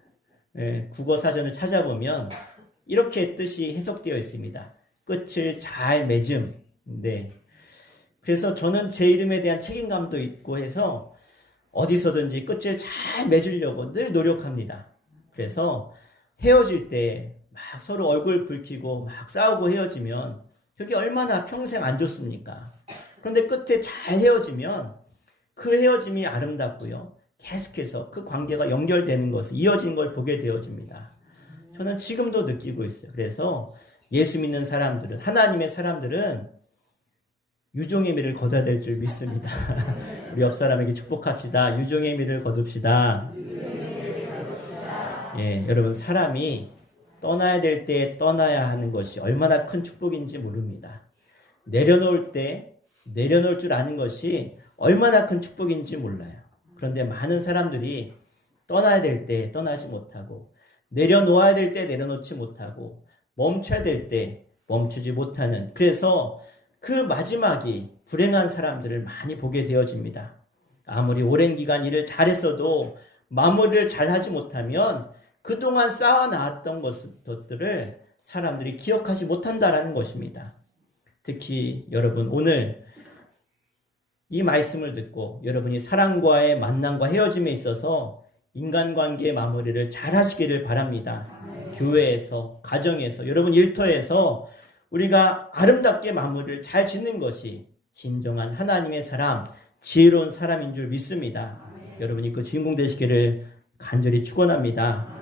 국어 사전을 찾아보면 이렇게 뜻이 해석되어 있습니다. 끝을 잘 맺음. 네. 그래서 저는 제 이름에 대한 책임감도 있고 해서 어디서든지 끝을 잘 맺으려고 늘 노력합니다. 그래서 헤어질 때 막 서로 얼굴 붉히고 막 싸우고 헤어지면 그게 얼마나 평생 안 좋습니까? 그런데 끝에 잘 헤어지면 그 헤어짐이 아름답고요. 계속해서 그 관계가 연결되는 것을 이어진 걸 보게 되어집니다. 저는 지금도 느끼고 있어요. 그래서 예수 믿는 사람들은 하나님의 사람들은 유종의 미를 거둬야 될 줄 믿습니다. 우리 옆 사람에게 축복합시다. 유종의 미를 거둡시다. 예, 여러분 사람이 떠나야 될 때 떠나야 하는 것이 얼마나 큰 축복인지 모릅니다. 내려놓을 때 내려놓을 줄 아는 것이 얼마나 큰 축복인지 몰라요. 그런데 많은 사람들이 떠나야 될 때 떠나지 못하고 내려놓아야 될 때 내려놓지 못하고 멈춰야 될 때 멈추지 못하는, 그래서 그 마지막이 불행한 사람들을 많이 보게 되어집니다. 아무리 오랜 기간 일을 잘했어도 마무리를 잘하지 못하면 그동안 쌓아놨던 것들을 사람들이 기억하지 못한다라는 것입니다. 특히 여러분 오늘 이 말씀을 듣고 여러분이 사랑과의 만남과 헤어짐에 있어서 인간관계의 마무리를 잘 하시기를 바랍니다. 교회에서, 가정에서, 여러분 일터에서 우리가 아름답게 마무리를 잘 짓는 것이 진정한 하나님의 사람, 지혜로운 사람인 줄 믿습니다. 여러분이 그 주인공 되시기를 간절히 축원합니다.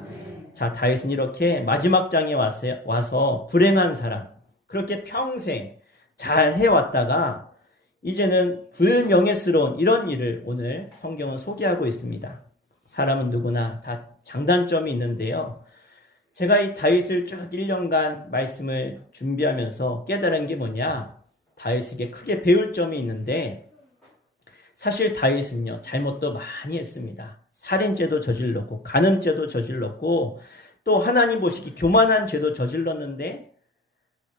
자, 다윗은 이렇게 마지막 장에 와서 불행한 사람, 그렇게 평생 잘 해왔다가 이제는 불명예스러운 이런 일을 오늘 성경은 소개하고 있습니다. 사람은 누구나 다 장단점이 있는데요. 제가 이 다윗을 쭉 1년간 말씀을 준비하면서 깨달은 게 뭐냐, 다윗에게 크게 배울 점이 있는데, 사실 다윗은요 잘못도 많이 했습니다. 살인죄도 저질렀고 간음죄도 저질렀고 또 하나님 보시기 교만한 죄도 저질렀는데,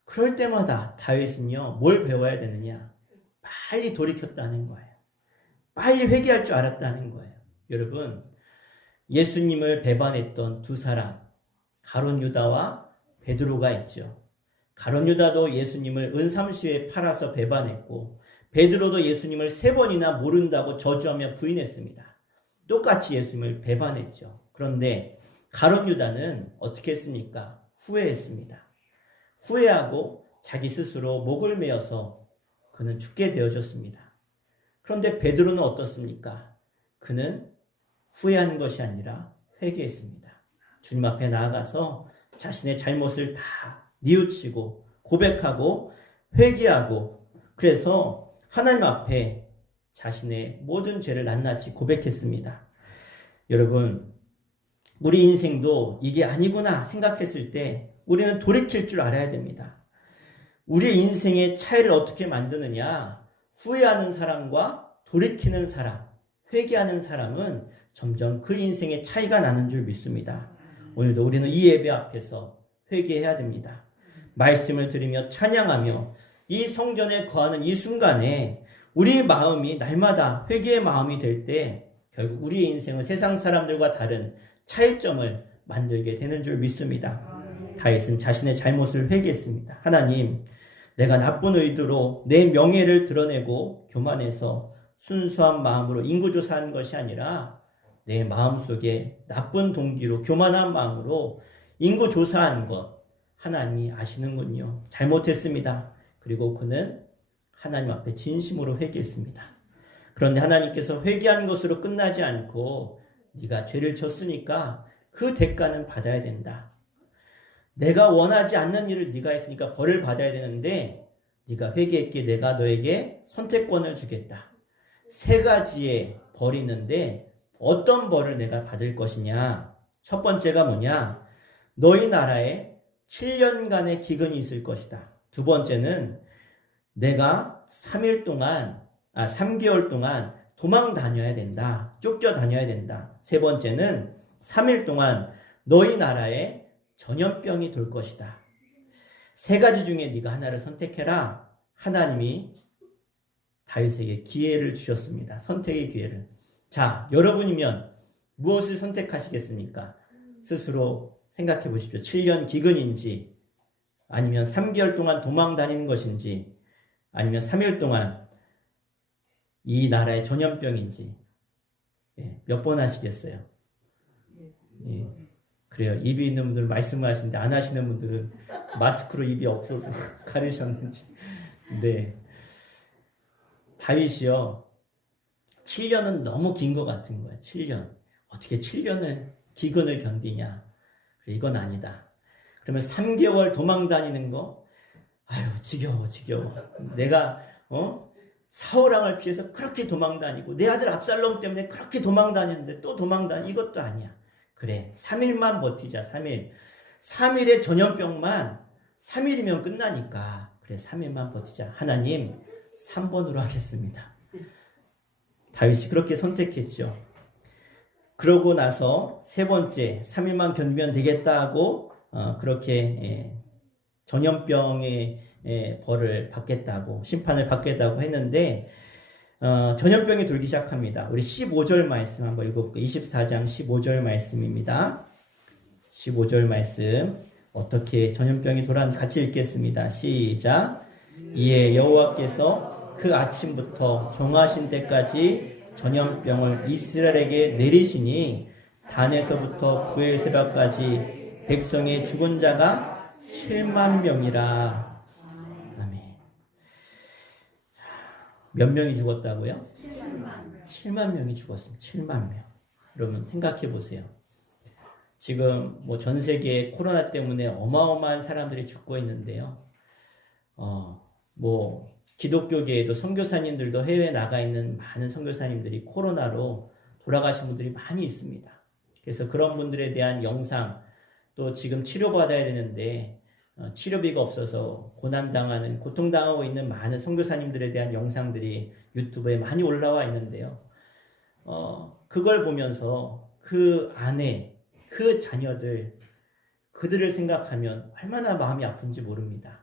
그럴 때마다 다윗은요 뭘 배워야 되느냐, 빨리 돌이켰다는 거예요. 빨리 회개할 줄 알았다는 거예요. 여러분, 예수님을 배반했던 두 사람, 가룟 유다와 베드로가 있죠. 가룟 유다도 예수님을 은삼시에 팔아서 배반했고, 베드로도 예수님을 3번이나 모른다고 저주하며 부인했습니다. 똑같이 예수님을 배반했죠. 그런데 가룟 유다는 어떻게 했습니까? 후회했습니다. 후회하고 자기 스스로 목을 메어서 그는 죽게 되어졌습니다. 그런데 베드로는 어떻습니까? 그는 후회한 것이 아니라 회개했습니다. 주님 앞에 나아가서 자신의 잘못을 다 뉘우치고 고백하고 회개하고, 그래서 하나님 앞에 자신의 모든 죄를 낱낱이 고백했습니다. 여러분, 우리 인생도 이게 아니구나 생각했을 때 우리는 돌이킬 줄 알아야 됩니다. 우리 인생의 차이를 어떻게 만드느냐, 후회하는 사람과 돌이키는 사람, 회개하는 사람은 점점 그 인생의 차이가 나는 줄 믿습니다. 오늘도 우리는 이 예배 앞에서 회개해야 됩니다. 말씀을 들으며 찬양하며 이 성전에 거하는 이 순간에 우리의 마음이 날마다 회개의 마음이 될 때 결국 우리의 인생은 세상 사람들과 다른 차이점을 만들게 되는 줄 믿습니다. 다윗은 자신의 잘못을 회개했습니다. 하나님, 내가 나쁜 의도로 내 명예를 드러내고 교만해서 순수한 마음으로 인구조사한 것이 아니라 내 마음속에 나쁜 동기로 교만한 마음으로 인구조사한 것 하나님이 아시는군요. 잘못했습니다. 그리고 그는 하나님 앞에 진심으로 회개했습니다. 그런데 하나님께서 회개한 것으로 끝나지 않고 네가 죄를 졌으니까 그 대가는 받아야 된다. 내가 원하지 않는 일을 네가 했으니까 벌을 받아야 되는데 네가 회개했기에 내가 너에게 선택권을 주겠다. 3가지의 벌이 있는데 어떤 벌을 내가 받을 것이냐. 첫 번째가 뭐냐, 너희 나라에 7년간의 기근이 있을 것이다. 두 번째는 내가 3개월 동안 도망 다녀야 된다. 쫓겨 다녀야 된다. 세 번째는 3일 동안 너희 나라에 전염병이 돌 것이다. 3가지 중에 네가 하나를 선택해라. 하나님이 다윗에게 기회를 주셨습니다. 선택의 기회를. 자, 여러분이면 무엇을 선택하시겠습니까? 스스로 생각해 보십시오. 7년 기근인지, 아니면 3개월 동안 도망 다니는 것인지, 아니면 3일 동안 이 나라의 전염병인지, 몇 번 하시겠어요? 그래요. 입이 있는 분들은 말씀을 하시는데 안 하시는 분들은 마스크로 입이 없어서 가리셨는지. 네. 다윗이요. 7년은 너무 긴 것 같은 거야. 7년. 어떻게 7년을 기근을 견디냐. 이건 아니다. 그러면 3개월 도망 다니는 거. 아유 지겨워. 내가 사울왕을 피해서 그렇게 도망 다니고 내 아들 압살롬 때문에 그렇게 도망 다녔는데 또 도망 다니 이것도 아니야. 그래 3일만 버티자. 3일의 전염병만 3일이면 끝나니까 그래 3일만 버티자. 하나님 3번으로 하겠습니다. 다윗이 그렇게 선택했죠. 그러고 나서 세 번째 3일만 견디면 되겠다 하고 그렇게 전염병의 벌을 받겠다고 심판을 받겠다고 했는데 전염병이 돌기 시작합니다. 우리 15절 말씀 한번 읽어볼게요. 24장 15절 말씀입니다. 15절 말씀 어떻게 전염병이 돌았는지 같이 읽겠습니다. 시작. 이에 여호와께서 그 아침부터 정하신 때까지 전염병을 이스라엘에게 내리시니 단에서부터 부엘세바까지 백성의 죽은 자가 7만 명이라. 아멘. 몇 명이 죽었다고요? 7만 명이 죽었습니다. 7만 명. 여러분 생각해 보세요. 지금 뭐 전 세계 코로나 때문에 어마어마한 사람들이 죽고 있는데요. 뭐 기독교계에도 선교사님들도 해외에 나가 있는 많은 선교사님들이 코로나로 돌아가신 분들이 많이 있습니다. 그래서 그런 분들에 대한 영상 또 지금 치료받아야 되는데 치료비가 없어서 고난당하는 고통당하고 있는 많은 선교사님들에 대한 영상들이 유튜브에 많이 올라와 있는데요. 그걸 보면서 그 아내, 그 자녀들, 그들을 생각하면 얼마나 마음이 아픈지 모릅니다.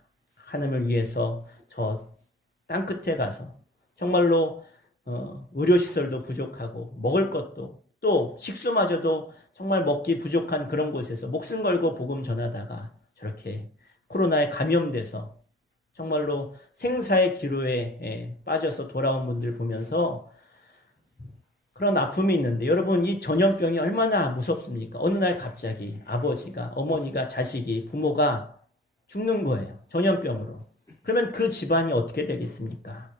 하나님을 위해서 저 땅끝에 가서 정말로 의료시설도 부족하고 먹을 것도 또 식수마저도 정말 먹기 부족한 그런 곳에서 목숨 걸고 복음 전하다가 저렇게 코로나에 감염돼서 정말로 생사의 기로에 빠져서 돌아온 분들 보면서 그런 아픔이 있는데 여러분 이 전염병이 얼마나 무섭습니까? 어느 날 갑자기 아버지가 어머니가 자식이 부모가 죽는 거예요. 전염병으로. 그러면 그 집안이 어떻게 되겠습니까?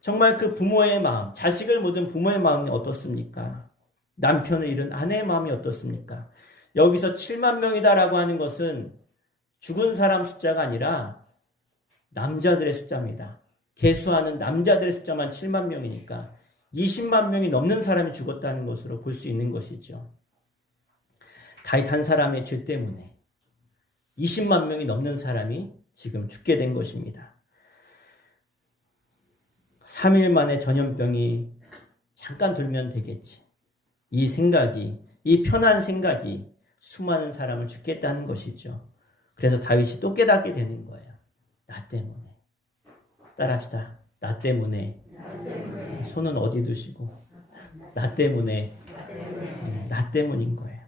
정말 그 부모의 마음, 자식을 묻은 부모의 마음이 어떻습니까? 남편을 잃은 아내의 마음이 어떻습니까? 여기서 7만 명이다라고 하는 것은 죽은 사람 숫자가 아니라 남자들의 숫자입니다. 계수하는 남자들의 숫자만 7만 명이니까 20만 명이 넘는 사람이 죽었다는 것으로 볼 수 있는 것이죠. 다윗 한 사람의 죄 때문에 20만 명이 넘는 사람이 지금 죽게 된 것입니다. 3일 만에 전염병이 잠깐 돌면 되겠지. 이 생각이, 이 편한 생각이 수많은 사람을 죽겠다는 것이죠. 그래서 다윗이 또 깨닫게 되는 거예요. 나 때문에. 따라합시다. 나 때문에. 손은 어디 두시고. 나 때문에. 나 때문인 거예요.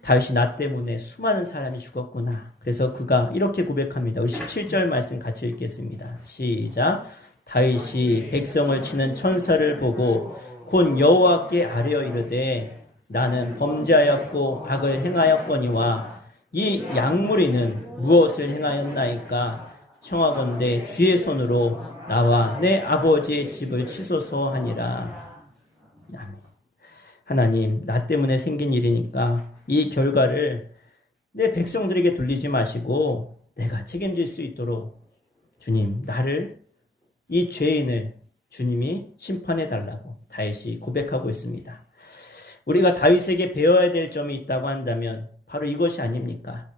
다윗이 나 때문에 수많은 사람이 죽었구나. 그래서 그가 이렇게 고백합니다. 우리 17절 말씀 같이 읽겠습니다. 시작. 다윗이 백성을 치는 천사를 보고 곧 여호와께 아뢰어 이르되 나는 범죄하였고 악을 행하였거니와 이 양무리는 무엇을 행하였나이까 청하건대 주의 손으로 나와 내 아버지의 집을 치소서 하니라. 하나님, 나 때문에 생긴 일이니까 이 결과를 내 백성들에게 돌리지 마시고 내가 책임질 수 있도록 주님, 나를, 이 죄인을 주님이 심판해 달라고 다윗이 고백하고 있습니다. 우리가 다윗에게 배워야 될 점이 있다고 한다면 바로 이것이 아닙니까?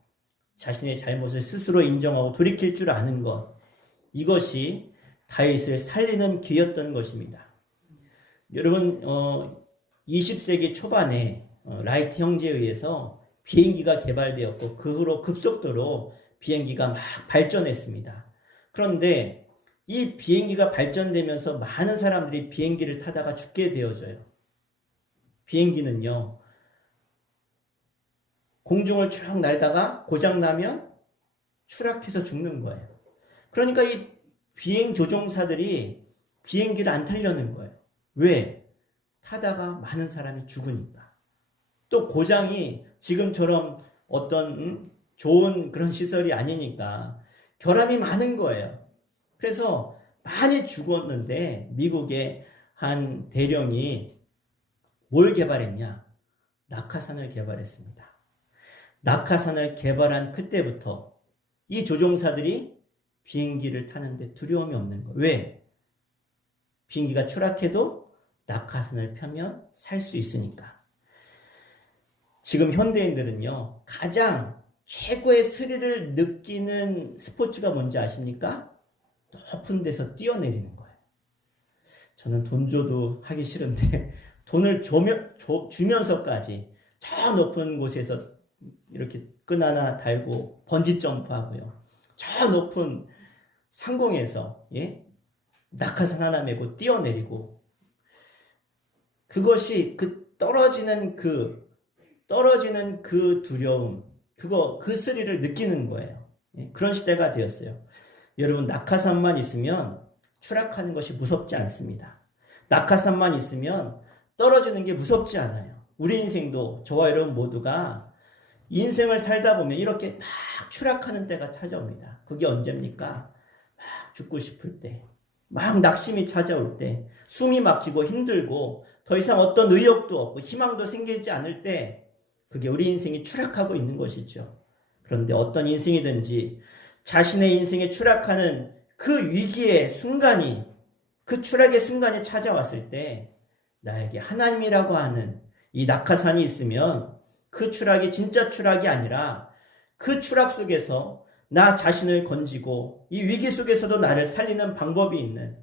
자신의 잘못을 스스로 인정하고 돌이킬 줄 아는 것, 이것이 다윗을 살리는 기회였던 것입니다. 여러분 20세기 초반에 라이트 형제에 의해서 비행기가 개발되었고 그 후로 급속도로 비행기가 막 발전했습니다. 그런데 이 비행기가 발전되면서 많은 사람들이 비행기를 타다가 죽게 되어져요. 비행기는요, 공중을 쭉 날다가 고장나면 추락해서 죽는 거예요. 그러니까 이 비행 조종사들이 비행기를 안 타려는 거예요. 왜? 타다가 많은 사람이 죽으니까. 또 고장이 지금처럼 어떤 좋은 그런 시설이 아니니까 결함이 많은 거예요. 그래서 많이 죽었는데 미국의 한 대령이 뭘 개발했냐? 낙하산을 개발했습니다. 낙하산을 개발한 그때부터 이 조종사들이 비행기를 타는데 두려움이 없는 거예요. 왜? 비행기가 추락해도 낙하산을 펴면 살 수 있으니까. 지금 현대인들은요, 가장 최고의 스릴을 느끼는 스포츠가 뭔지 아십니까? 높은 데서 뛰어내리는 거예요. 저는 돈 줘도 하기 싫은데 돈을 주면서까지 저 높은 곳에서 이렇게 끈 하나 달고 번지 점프하고요. 저 높은 상공에서 낙하산 하나 메고 뛰어내리고, 그것이 떨어지는 그 두려움, 그 스릴을 느끼는 거예요. 그런 시대가 되었어요. 여러분, 낙하산만 있으면 추락하는 것이 무섭지 않습니다. 낙하산만 있으면 떨어지는 게 무섭지 않아요. 우리 인생도, 저와 여러분 모두가 인생을 살다 보면 이렇게 막 추락하는 때가 찾아옵니다. 그게 언제입니까? 막 죽고 싶을 때, 막 낙심이 찾아올 때, 숨이 막히고 힘들고 더 이상 어떤 의욕도 없고 희망도 생기지 않을 때, 그게 우리 인생이 추락하고 있는 것이죠. 그런데 어떤 인생이든지 자신의 인생에 추락하는 그 위기의 순간이, 그 추락의 순간이 찾아왔을 때 나에게 하나님이라고 하는 이 낙하산이 있으면 그 추락이 진짜 추락이 아니라 그 추락 속에서 나 자신을 건지고 이 위기 속에서도 나를 살리는 방법이 있는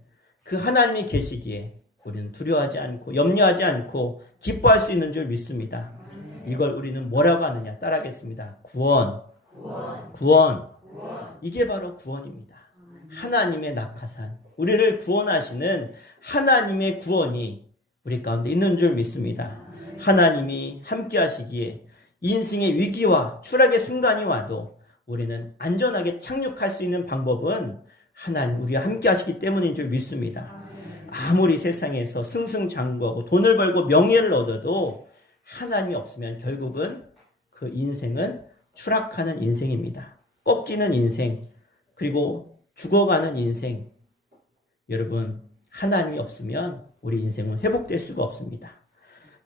그 하나님이 계시기에 우리는 두려워하지 않고 염려하지 않고 기뻐할 수 있는 줄 믿습니다. 이걸 우리는 뭐라고 하느냐? 따라하겠습니다. 구원. 이게 바로 구원입니다. 하나님의 낙하산, 우리를 구원하시는 하나님의 구원이 우리 가운데 있는 줄 믿습니다. 하나님이 함께 하시기에 인생의 위기와 추락의 순간이 와도 우리는 안전하게 착륙할 수 있는 방법은 하나님, 우리가 함께 하시기 때문인 줄 믿습니다. 아무리 세상에서 승승장구하고 돈을 벌고 명예를 얻어도 하나님이 없으면 결국은 그 인생은 추락하는 인생입니다. 꺾이는 인생, 그리고 죽어가는 인생. 여러분, 하나님이 없으면 우리 인생은 회복될 수가 없습니다.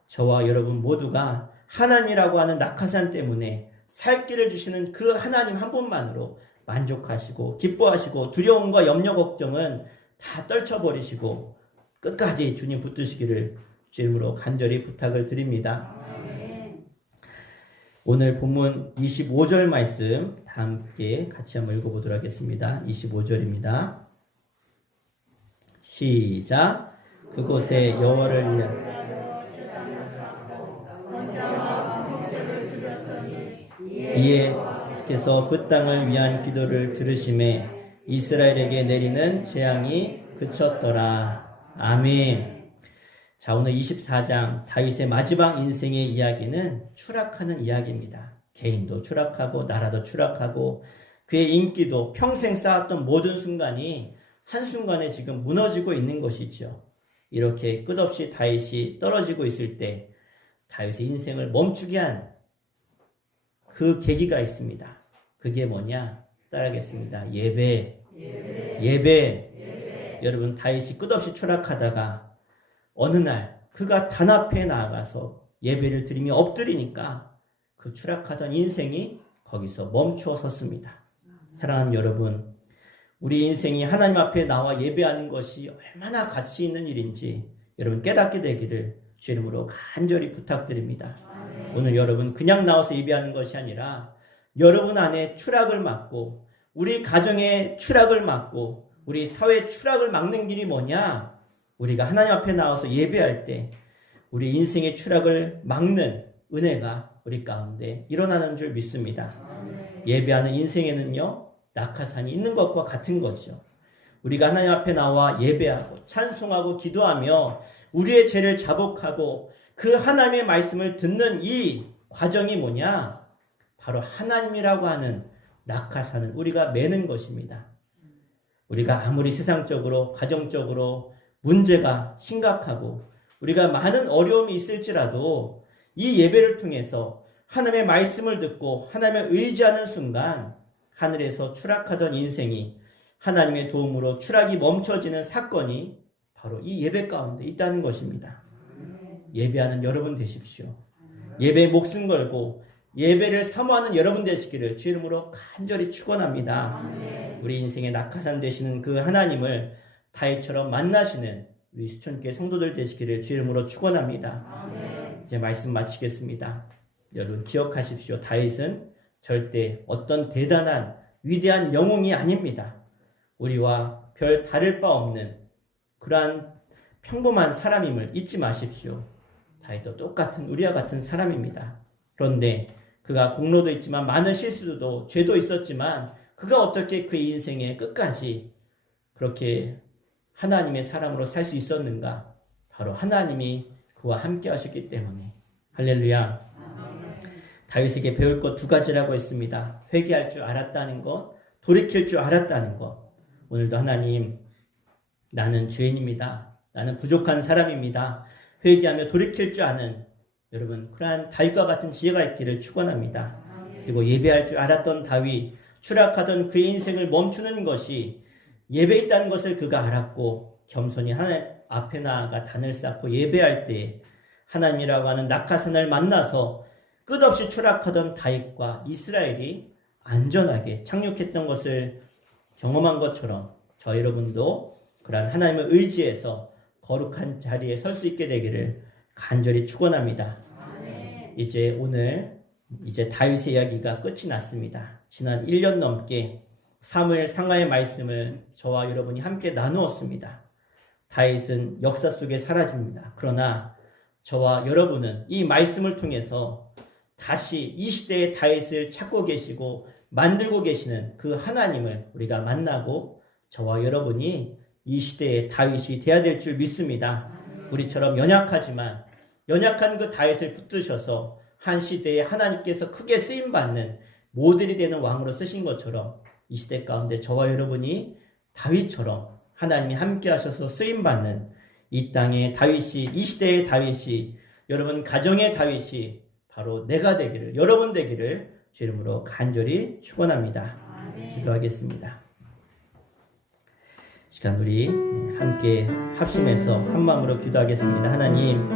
저와 여러분 모두가 하나님이라고 하는 낙하산 때문에 살 길을 주시는 그 하나님 한 분만으로 만족하시고 기뻐하시고 두려움과 염려 걱정은 다 떨쳐버리시고 끝까지 주님 붙드시기를 주님으로 간절히 부탁을 드립니다. 오늘 본문 25절 말씀 다 함께 같이 한번 읽어보도록 하겠습니다. 25절입니다. 시작. 그곳에 여호와를 위한 이에 께서 그 땅을 위한 기도를 들으심에 이스라엘에게 내리는 재앙이 그쳤더라. 아멘. 자, 오늘 24장 다윗의 마지막 인생의 이야기는 추락하는 이야기입니다. 개인도 추락하고 나라도 추락하고 그의 인기도 평생 쌓았던 모든 순간이 한순간에 지금 무너지고 있는 것이죠. 이렇게 끝없이 다윗이 떨어지고 있을 때 다윗의 인생을 멈추게 한 그 계기가 있습니다. 그게 뭐냐? 따라하겠습니다. 예배. 여러분, 다윗이 끝없이 추락하다가 어느 날 그가 단 앞에 나아가서 예배를 드리며 엎드리니까 그 추락하던 인생이 거기서 멈추어 섰습니다. 사랑하는 여러분, 우리 인생이 하나님 앞에 나와 예배하는 것이 얼마나 가치 있는 일인지 여러분 깨닫게 되기를 주 이름으로 간절히 부탁드립니다. 오늘 여러분 그냥 나와서 예배하는 것이 아니라 여러분 안에 추락을 막고 우리 가정의 추락을 막고 우리 사회의 추락을 막는 길이 뭐냐? 우리가 하나님 앞에 나와서 예배할 때 우리 인생의 추락을 막는 은혜가 우리 가운데 일어나는 줄 믿습니다. 예배하는 인생에는요, 낙하산이 있는 것과 같은 거죠. 우리가 하나님 앞에 나와 예배하고 찬송하고 기도하며 우리의 죄를 자복하고 그 하나님의 말씀을 듣는 이 과정이 뭐냐? 바로 하나님이라고 하는 낙하산을 우리가 매는 것입니다. 우리가 아무리 세상적으로 가정적으로 문제가 심각하고 우리가 많은 어려움이 있을지라도 이 예배를 통해서 하나님의 말씀을 듣고 하나님을 의지하는 순간 하늘에서 추락하던 인생이 하나님의 도움으로 추락이 멈춰지는 사건이 바로 이 예배 가운데 있다는 것입니다. 예배하는 여러분 되십시오. 예배에 목숨 걸고 예배를 사모하는 여러분 되시기를 주 이름으로 간절히 축원합니다. 우리 인생의 낙하산 되시는 그 하나님을 다윗처럼 만나시는 우리 수천교회 성도들 되시기를 주 이름으로 축원합니다. 이제 말씀 마치겠습니다. 여러분 기억하십시오. 다윗은 절대 어떤 대단한 위대한 영웅이 아닙니다. 우리와 별 다를 바 없는 그러한 평범한 사람임을 잊지 마십시오. 다윗도 똑같은 우리와 같은 사람입니다. 그런데 그가 공로도 있지만 많은 실수도 죄도 있었지만 그가 어떻게 그의 인생에 끝까지 그렇게 하나님의 사람으로 살 수 있었는가? 바로 하나님이 그와 함께 하셨기 때문에. 할렐루야. 다윗에게 배울 것 두 가지라고 했습니다. 회개할 줄 알았다는 것, 돌이킬 줄 알았다는 것. 오늘도 하나님, 나는 죄인입니다. 나는 부족한 사람입니다. 회개하며 돌이킬 줄 아는 여러분 그러한 다윗과 같은 지혜가 있기를 축원합니다. 그리고 예배할 줄 알았던 다윗, 추락하던 그의 인생을 멈추는 것이 예배에 있다는 것을 그가 알았고 겸손히 하나님 앞에 나아가 단을 쌓고 예배할 때 하나님이라고 하는 낙하산을 만나서 끝없이 추락하던 다윗과 이스라엘이 안전하게 착륙했던 것을 경험한 것처럼 저 여러분도 그러한 하나님을 의지해서 거룩한 자리에 설 수 있게 되기를 간절히 축원합니다. 이제 오늘 다윗의 이야기가 끝이 났습니다. 지난 1년 넘게 사무엘 상하의 말씀을 저와 여러분이 함께 나누었습니다. 다윗은 역사 속에 사라집니다. 그러나 저와 여러분은 이 말씀을 통해서 다시 이 시대의 다윗을 찾고 계시고 만들고 계시는 그 하나님을 우리가 만나고 저와 여러분이 이 시대의 다윗이 되어야 될 줄 믿습니다. 우리처럼 연약하지만 연약한 그 다윗을 붙드셔서 한 시대에 하나님께서 크게 쓰임받는 모델이 되는 왕으로 쓰신 것처럼 이 시대 가운데 저와 여러분이 다윗처럼 하나님이 함께 하셔서 쓰임받는 이 땅의 다윗이, 이 시대의 다윗이, 여러분 가정의 다윗이 바로 내가 되기를, 여러분 되기를 주 이름으로 간절히 축원합니다. 기도하겠습니다. 시간 우리 함께 합심해서 한 마음으로 기도하겠습니다. 하나님,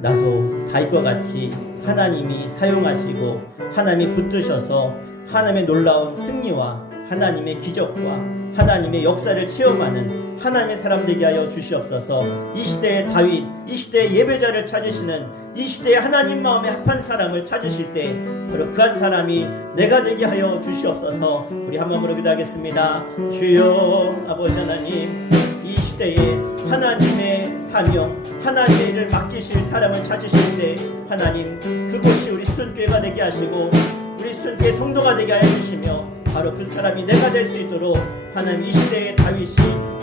나도 다윗과 같이 하나님이 사용하시고 하나님이 붙드셔서 하나님의 놀라운 승리와 하나님의 기적과 하나님의 역사를 체험하는 하나님의 사람 되게 하여 주시옵소서. 이 시대의 다윗, 이 시대의 예배자를 찾으시는 이 시대의 하나님 마음에 합한 사람을 찾으실 때 바로 그 한 사람이 내가 되게 하여 주시옵소서. 우리 한 마음으로 기도하겠습니다. 주여 아버지 하나님, 이 시대에 하나님의 사명, 하나님의 일을 맡기실 사람을 찾으실 때 하나님 그곳이 우리 수선교회가 되게 하시고 우리 수선교회 성도가 되게 하여 주시며 바로 그 사람이 내가 될 수 있도록 하나님 이 시대의 다윗이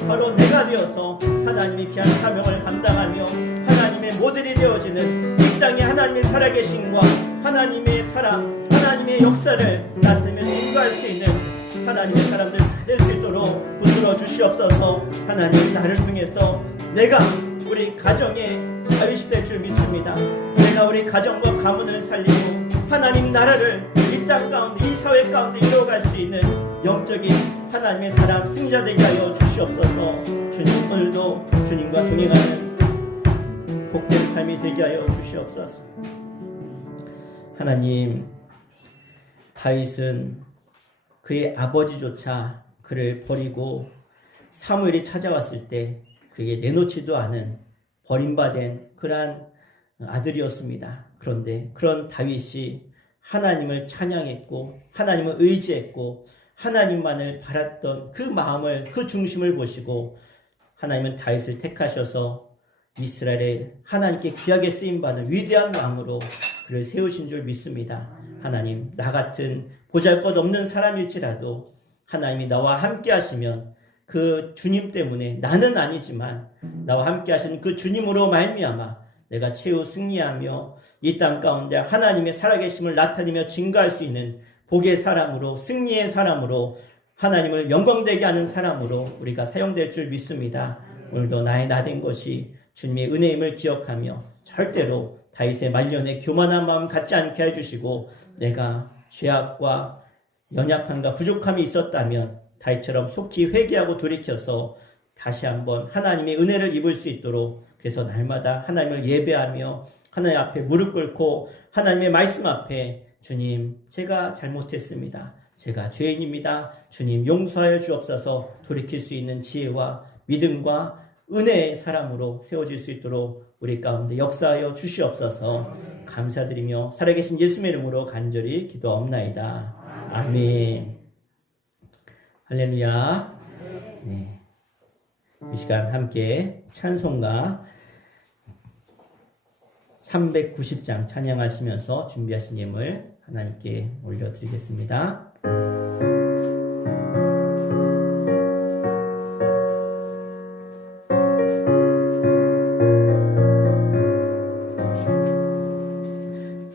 바로 내가 되어서 하나님의 귀한 사명을 감당하며 하나님의 모델이 되어지는 이 땅에 하나님의 살아계심과 하나님의 사랑, 하나님의 역사를 나타내며 증거할 수 있는 하나님의 사람들 될 수 있도록 붙들어 주시옵소서. 하나님 나를 통해서 내가 우리 가정의 다윗이 될 줄 믿습니다. 내가 우리 가정과 가문을 살리고 하나님 나라를 이 땅 가운데 이 사회 가운데 이루어갈 수 있는 영적인 하나님의 사람 승리자 되게 하여 주시옵소서. 주님 오늘도 주님과 동행하는 복된 삶이 되게 하여 주시옵소서. 하나님, 다윗은 그의 아버지조차 그를 버리고 사무엘이 찾아왔을 때 그에게 내놓지도 않은 버림받은 그러한 아들이었습니다. 그런데 그런 다윗이 하나님을 찬양했고 하나님을 의지했고 하나님만을 바랐던 그 마음을, 그 중심을 보시고 하나님은 다윗을 택하셔서 이스라엘의 하나님께 귀하게 쓰임받은 위대한 왕으로 그를 세우신 줄 믿습니다. 하나님, 나 같은 보잘것없는 사람일지라도 하나님이 나와 함께 하시면 그 주님 때문에 나는 아니지만 나와 함께 하신 그 주님으로 말미암아 내가 최후 승리하며 이 땅 가운데 하나님의 살아계심을 나타내며 증거할 수 있는 복의 사람으로, 승리의 사람으로, 하나님을 영광되게 하는 사람으로 우리가 사용될 줄 믿습니다. 오늘도 나의 나 된 것이 주님의 은혜임을 기억하며 절대로 다윗의 말년에 교만한 마음 갖지 않게 해주시고, 내가 죄악과 연약함과 부족함이 있었다면 다윗처럼 속히 회개하고 돌이켜서 다시 한번 하나님의 은혜를 입을 수 있도록, 그래서 날마다 하나님을 예배하며 하나님 앞에 무릎 꿇고 하나님의 말씀 앞에, 주님, 제가 잘못했습니다. 제가 죄인입니다. 주님 용서하여 주옵소서, 돌이킬 수 있는 지혜와 믿음과 은혜의 사람으로 세워질 수 있도록 우리 가운데 역사하여 주시옵소서. 감사드리며 살아계신 예수님의 이름으로 간절히 기도하옵나이다. 아멘. 할렐루야. 네. 이 시간 함께 찬송가 390장 찬양하시면서 준비하신 예물 하나님께 올려드리겠습니다.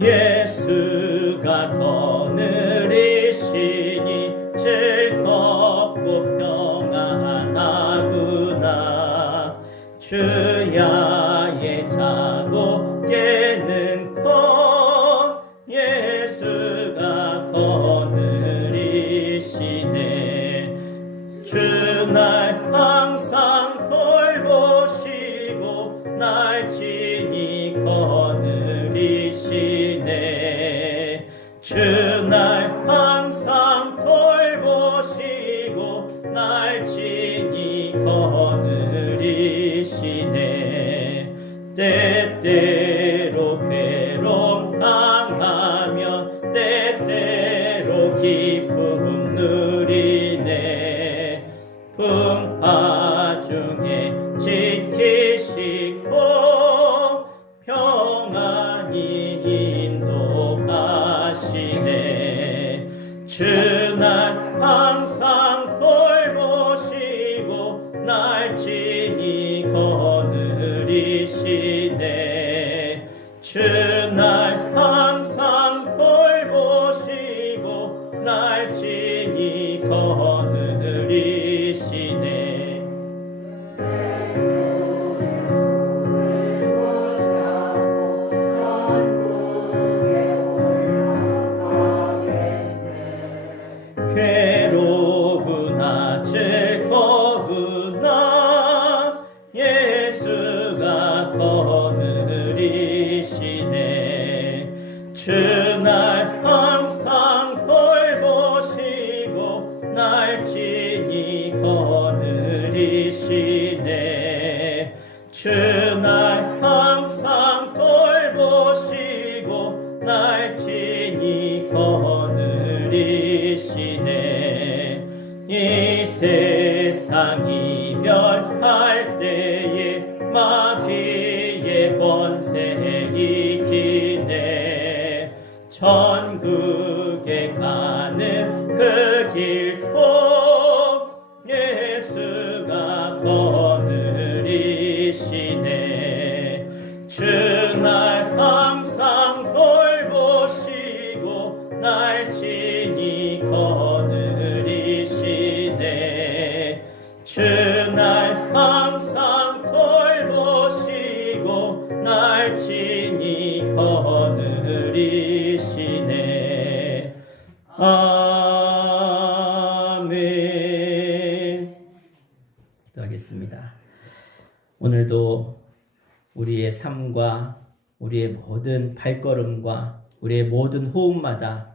예수가 거느리시니 즐겁고 평안하구나. 주야의 자고 깨는 것 예수가 거느리시네. 주날 항상 돌보시고 날 친히 거느리시네. 주날 항상 돌보시고 날 친히 거느리시네. 때때로 괴로움 당하며 때때로 기쁨 누리네. 풍파 중에 지키시고 평안히 인도하시네. 주날 항상 돌보시고 날 친히 거느리시네. 주날 항상 돌보시고 날 친히 거느리시네. 괴로우나 즐거우나 예수가 거느리시네. 주날 항상 돌보시고 날 친히 거느리시네. 주날 항상 돌보시고 날 친히 거느리시네. 이 세상 이별할 때에 마귀의 권세 이기네. 천국에 가는 그 길도 예수가 거느리시네. 주날 항상 돌보시고 날 친히 거느리시네. 주날 항상 돌보시고 날 친히 거느리시네. 아멘. 기도하겠습니다. 오늘도 우리의 삶과 우리의 모든 발걸음과 우리의 모든 호흡마다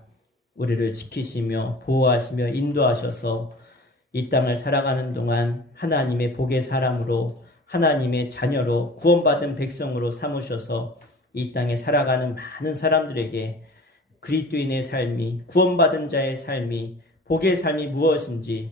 우리를 지키시며 보호하시며 인도하셔서 이 땅을 살아가는 동안 하나님의 복의 사람으로, 하나님의 자녀로, 구원받은 백성으로 삼으셔서 이 땅에 살아가는 많은 사람들에게 그리스도인의 삶이, 구원받은 자의 삶이, 복의 삶이 무엇인지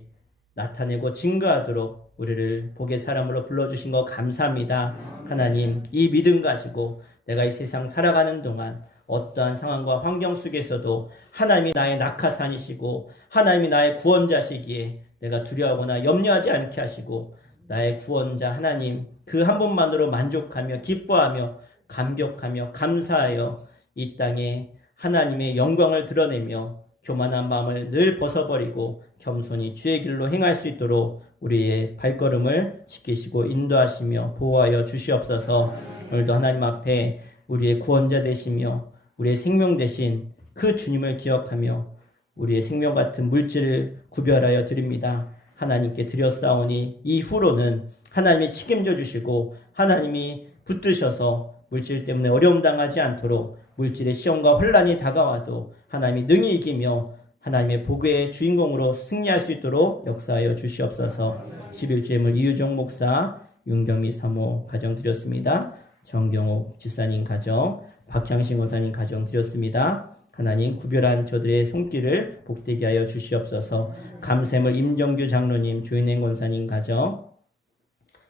나타내고 증거하도록 우리를 복의 사람으로 불러주신 것 감사합니다. 하나님, 이 믿음 가지고 내가 이 세상 살아가는 동안 어떠한 상황과 환경 속에서도 하나님이 나의 낙하산이시고 하나님이 나의 구원자시기에 내가 두려워하거나 염려하지 않게 하시고, 나의 구원자 하나님 그 한 분만으로 만족하며 기뻐하며 감격하며 감사하여 이 땅에 하나님의 영광을 드러내며 교만한 마음을 늘 벗어버리고 겸손히 주의 길로 행할 수 있도록 우리의 발걸음을 지키시고 인도하시며 보호하여 주시옵소서. 오늘도 하나님 앞에 우리의 구원자 되시며 우리의 생명 되신 그 주님을 기억하며 우리의 생명 같은 물질을 구별하여 드립니다. 하나님께 드렸사오니 이후로는 하나님이 책임져 주시고 하나님이 붙드셔서 물질 때문에 어려움 당하지 않도록 물질의 시험과 혼란이 다가와도 하나님이 능히 이기며 하나님의 복의 주인공으로 승리할 수 있도록 역사하여 주시옵소서. 11주 예물 이유정 목사, 윤경미 사모 가정 드렸습니다. 정경옥 집사님 가정, 박향신 원사님 가정 드렸습니다. 하나님 구별한 저들의 손길을 복되게 하여 주시옵소서. 감샘을 임정규 장로님, 조인행 권사님 가정,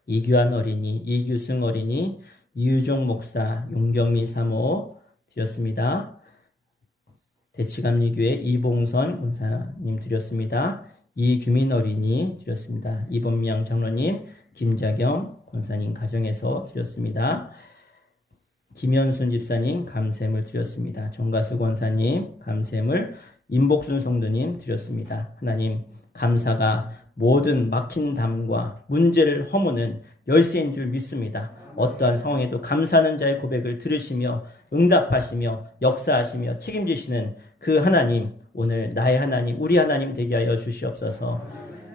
이규환 어린이, 이규승 어린이, 이유종 목사, 용경미 사모 드렸습니다. 대치감리교회 이봉선 권사님 드렸습니다. 이규민 어린이 드렸습니다. 이범명 장로님, 김자경 권사님 가정에서 드렸습니다. 김현순 집사님 감샘을 드렸습니다. 정가수 권사님 감샘을, 임복순 성도님 드렸습니다. 하나님 감사가 모든 막힌 담과 문제를 허무는 열쇠인 줄 믿습니다. 어떠한 상황에도 감사하는 자의 고백을 들으시며 응답하시며 역사하시며 책임지시는 그 하나님, 오늘 나의 하나님, 우리 하나님 되게 하여 주시옵소서.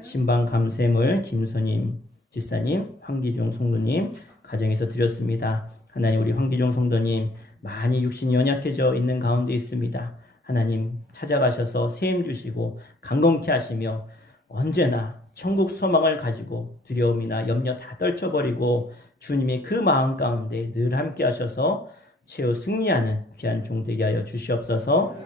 신방 감샘을 김선임 집사님, 황기중 성도님 가정에서 드렸습니다. 하나님, 우리 황기종 성도님 많이 육신이 연약해져 있는 가운데 있습니다. 하나님 찾아가셔서 세임 주시고 강건케 하시며 언제나 천국 소망을 가지고 두려움이나 염려 다 떨쳐버리고 주님이 그 마음 가운데 늘 함께 하셔서 최후 승리하는 귀한 종 되게 하여 주시옵소서.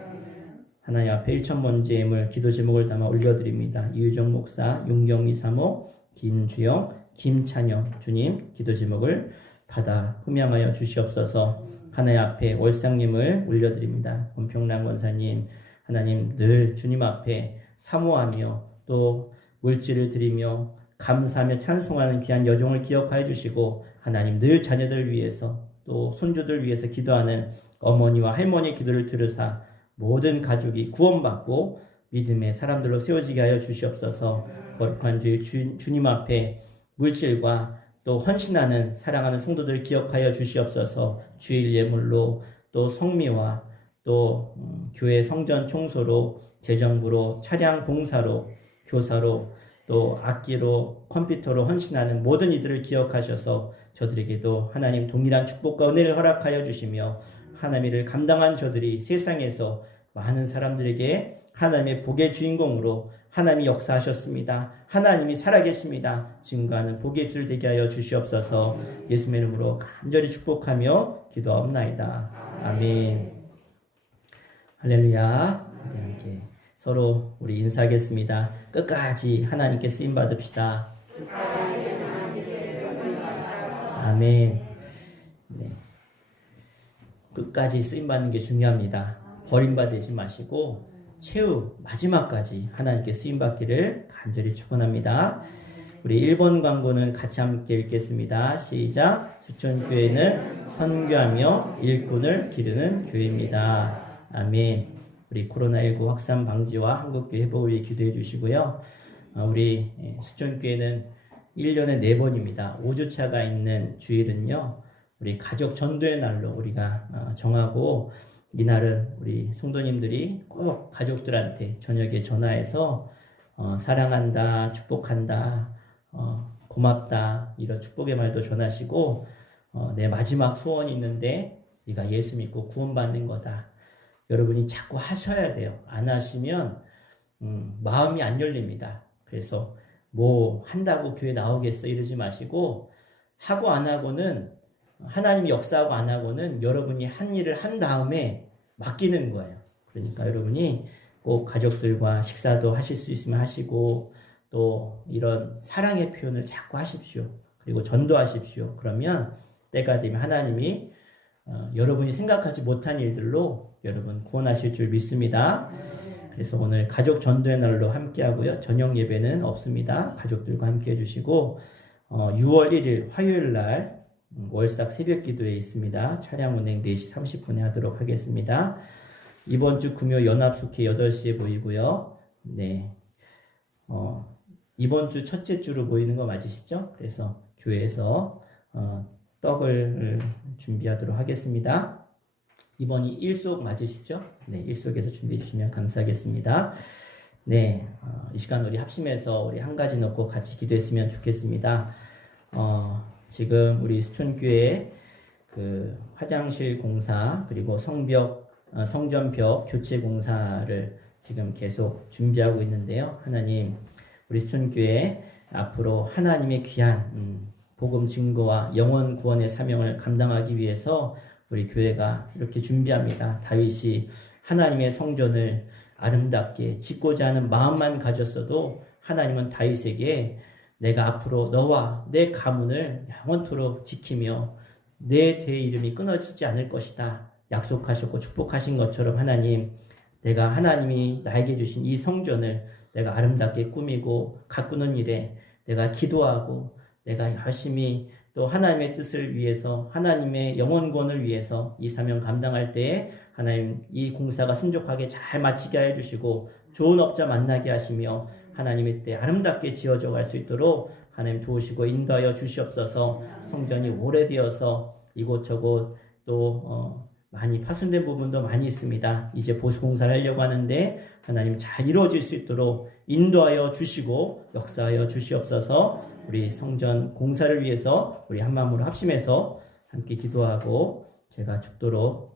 하나님 앞에 1,000번째 예물 기도 제목을 담아 올려드립니다. 이유정 목사, 윤경미 사모, 김주영, 김찬영 주님 기도 제목을 받아 흠양하여 주시옵소서. 하나님 앞에 월상님을 올려드립니다. 권평란 권사님, 하나님 늘 주님 앞에 사모하며 또 물질을 드리며 감사하며 찬송하는 귀한 여정을 기억하여 주시고 하나님 늘 자녀들 위해서 또 손주들 위해서 기도하는 어머니와 할머니의 기도를 들으사 모든 가족이 구원받고 믿음의 사람들로 세워지게 하여 주시옵소서. 거룩한 주님 앞에 물질과 또 헌신하는 사랑하는 성도들 기억하여 주시옵소서. 주일 예물로 또 성미와 또 교회 성전 청소로 재정부로 차량 봉사로 교사로 또 악기로 컴퓨터로 헌신하는 모든 이들을 기억하셔서 저들에게도 하나님 동일한 축복과 은혜를 허락하여 주시며 하나님을 감당한 저들이 세상에서 많은 사람들에게 하나님의 복의 주인공으로 하나님이 역사하셨습니다. 하나님이 살아계십니다. 증거하는 복의 입술 되게 하여 주시옵소서. 예수님의 이름으로 간절히 축복하며 기도하옵나이다. 아멘. 할렐루야. 우리 함께 서로 우리 인사하겠습니다. 끝까지 하나님께 쓰임 받읍시다. 아멘. 네. 끝까지 쓰임 받는 게 중요합니다. 버림받지 마시고 최후 마지막까지 하나님께 쓰임 받기를 간절히 축원합니다. 우리 1번 광고는 같이 함께 읽겠습니다. 시작. 수천교회는 선교하며 일꾼을 기르는 교회입니다. 아멘. 우리 코로나19 확산 방지와 한국교회 회복을 위해 기도해 주시고요. 우리 수천교회는 1년에 4번입니다. 5주차가 있는 주일은요, 우리 가족 전도의 날로 우리가 정하고, 이날은 우리 성도님들이 꼭 가족들한테 저녁에 전화해서 사랑한다, 축복한다, 고맙다, 이런 축복의 말도 전하시고, 내 마지막 소원이 있는데 네가 예수 믿고 구원받는 거다. 여러분이 자꾸 하셔야 돼요. 안 하시면 마음이 안 열립니다. 그래서 뭐 한다고 교회 나오겠어 이러지 마시고, 하고 안 하고는, 하나님이 역사하고 안 하고는 여러분이 한 일을 한 다음에 맡기는 거예요. 그러니까 여러분이 꼭 가족들과 식사도 하실 수 있으면 하시고, 또 이런 사랑의 표현을 자꾸 하십시오. 그리고 전도하십시오. 그러면 때가 되면 하나님이 여러분이 생각하지 못한 일들로 여러분 구원하실 줄 믿습니다. 그래서 오늘 가족 전도의 날로 함께 하고요. 저녁 예배는 없습니다. 가족들과 함께 해주시고, 6월 1일 화요일 날 월삭 새벽 기도에 있습니다. 차량 운행 4시 30분에 하도록 하겠습니다. 이번 주 금요 연합숙회 8시에 보이고요. 네. 이번 주 첫째 주로 모이는 거 맞으시죠? 그래서 교회에서 떡을 준비하도록 하겠습니다. 이번이 일속 맞으시죠? 네, 일속에서 준비해 주시면 감사하겠습니다. 네, 이 시간 우리 합심해서 우리 한 가지 넣고 같이 기도했으면 좋겠습니다. 지금 우리 수촌교회 그 화장실 공사 그리고 성전벽 교체 공사를 지금 계속 준비하고 있는데요. 하나님, 우리 수촌교회 앞으로 하나님의 귀한 복음 증거와 영혼 구원의 사명을 감당하기 위해서 우리 교회가 이렇게 준비합니다. 다윗이 하나님의 성전을 아름답게 짓고자 하는 마음만 가졌어도 하나님은 다윗에게 내가 앞으로 너와 내 가문을 영원토록 지키며 내 대의 이름이 끊어지지 않을 것이다 약속하셨고 축복하신 것처럼 하나님, 내가 하나님이 나에게 주신 이 성전을 내가 아름답게 꾸미고 가꾸는 일에 내가 기도하고 내가 열심히 또 하나님의 뜻을 위해서 하나님의 영혼권을 위해서 이 사명 감당할 때에 하나님 이 공사가 순종하게 잘 마치게 해주시고 좋은 업자 만나게 하시며 하나님의 때 아름답게 지어져 갈 수 있도록 하나님 도우시고 인도하여 주시옵소서. 성전이 오래되어서 이곳저곳 또 많이 파손된 부분도 많이 있습니다. 이제 보수 공사를 하려고 하는데 하나님 잘 이루어질 수 있도록 인도하여 주시고 역사하여 주시옵소서. 우리 성전 공사를 위해서 우리 한 마음으로 합심해서 함께 기도하고 제가 죽도록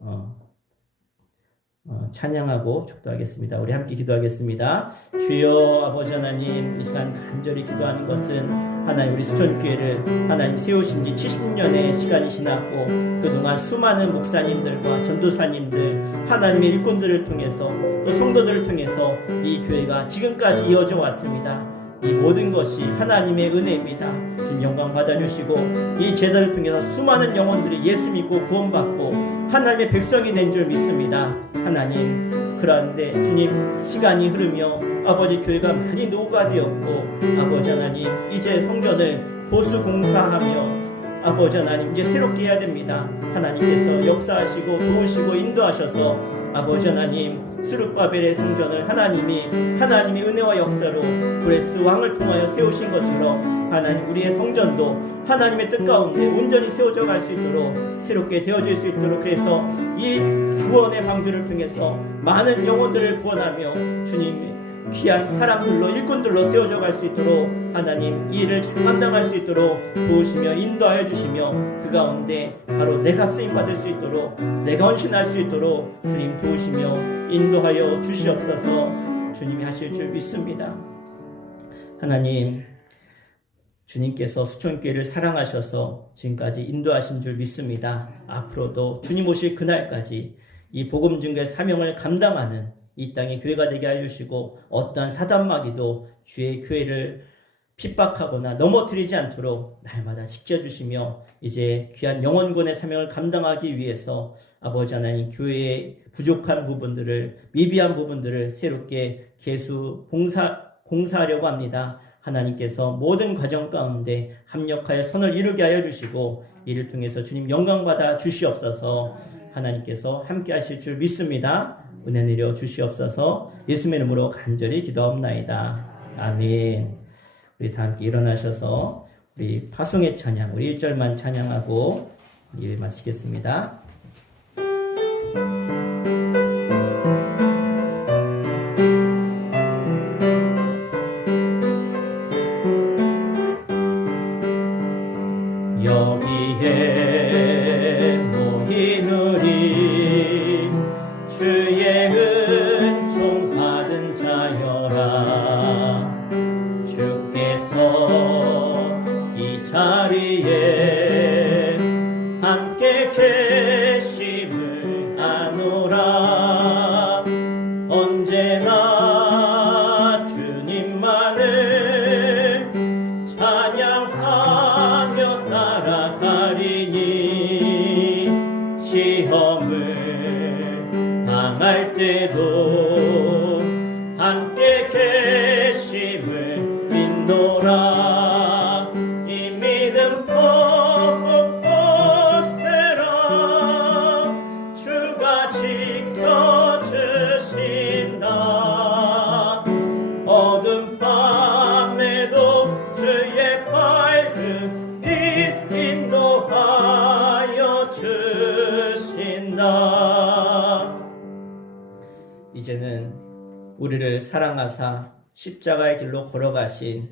찬양하고 축도하겠습니다. 우리 함께 기도하겠습니다. 주여 아버지 하나님, 이 시간 간절히 기도하는 것은 하나님 우리 수촌교회를 하나님 세우신 지 70년의 시간이 지났고 그동안 수많은 목사님들과 전도사님들 하나님의 일꾼들을 통해서 또 성도들을 통해서 이 교회가 지금까지 이어져 왔습니다. 이 모든 것이 하나님의 은혜입니다. 주님 영광 받아주시고 이 제단을 통해서 수많은 영혼들이 예수 믿고 구원받고 하나님의 백성이 된 줄 믿습니다. 하나님, 그런데 주님 시간이 흐르며 아버지 교회가 많이 노후가되었고 아버지 하나님 이제 성전을 보수 공사하며 아버지 하나님 이제 새롭게 해야 됩니다. 하나님께서 역사하시고 도우시고 인도하셔서 아버지 하나님 스룹바벨의 성전을 하나님이 은혜와 역사로 브레스 왕을 통하여 세우신 것처럼 하나님 우리의 성전도 하나님의 뜻 가운데 온전히 세워져 갈 수 있도록 새롭게 되어질 수 있도록 그래서 이 구원의 방주를 통해서 많은 영혼들을 구원하며 주님의 귀한 사람들로 일꾼들로 세워져 갈 수 있도록 하나님 이 일을 잘 감당할 수 있도록 도우시며 인도하여 주시며 그 가운데 바로 내가 쓰임받을 수 있도록 내가 헌신할 수 있도록 주님 도우시며 인도하여 주시옵소서. 주님이 하실 줄 믿습니다. 하나님, 주님께서 수촌교회를 사랑하셔서 지금까지 인도하신 줄 믿습니다. 앞으로도 주님 오실 그날까지 이 복음 증거의 사명을 감당하는 이 땅의 교회가 되게 해주시고 어떠한 사단마귀도 주의 교회를 핍박하거나 넘어뜨리지 않도록 날마다 지켜주시며 이제 귀한 영혼군의 사명을 감당하기 위해서 아버지 하나님 교회의 부족한 부분들을 미비한 부분들을 새롭게 공사하려고 합니다. 하나님께서 모든 과정 가운데 합력하여 선을 이루게 하여 주시고 이를 통해서 주님 영광받아 주시옵소서. 하나님께서 함께 하실 줄 믿습니다. 은혜 내려 주시옵소서. 예수님의 이름으로 간절히 기도하옵나이다. 아멘. 우리 다 함께 일어나셔서 우리 파송의 찬양 우리 1절만 찬양하고 예배 마치겠습니다. 여기에 모인 우리 주의 은총 받은 자여라. 주께서 이 자리에 함께 계심을 아노라. 언제나 주님만을 찬양하며 따라가리니 시험을 당할 때도 함께 계심을 믿노라. 이 믿음 꼭 세라. 주가 지켜주신다. 어둠 밤 원하옵나이다. 이제는 우리를 사랑하사 십자가의 길로 걸어가신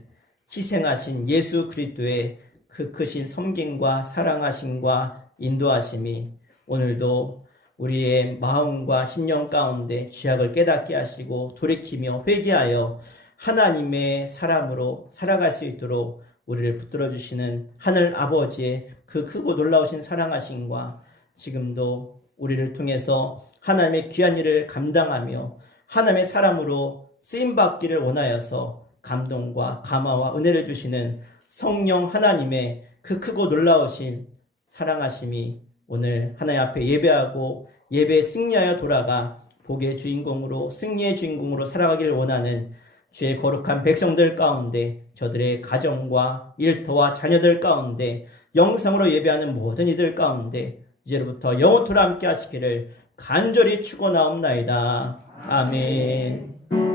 희생하신 예수 그리스도의 그 크신 섬김과 사랑하심과 인도하심이 오늘도 우리의 마음과 심령 가운데 죄악을 깨닫게 하시고 돌이키며 회개하여 하나님의 사람으로 살아갈 수 있도록 우리를 붙들어 주시는 하늘 아버지의 그 크고 놀라우신 사랑하심과 지금도 우리를 통해서 하나님의 귀한 일을 감당하며 하나님의 사람으로 쓰임받기를 원하여서 감동과 감화와 은혜를 주시는 성령 하나님의 그 크고 놀라우신 사랑하심이 오늘 하나님 앞에 예배하고 예배에 승리하여 돌아가 복의 주인공으로 승리의 주인공으로 살아가기를 원하는 주의 거룩한 백성들 가운데 저들의 가정과 일터와 자녀들 가운데 영상으로 예배하는 모든 이들 가운데 이제로부터 영원토록 함께 하시기를 간절히 축원하옵나이다. 아멘.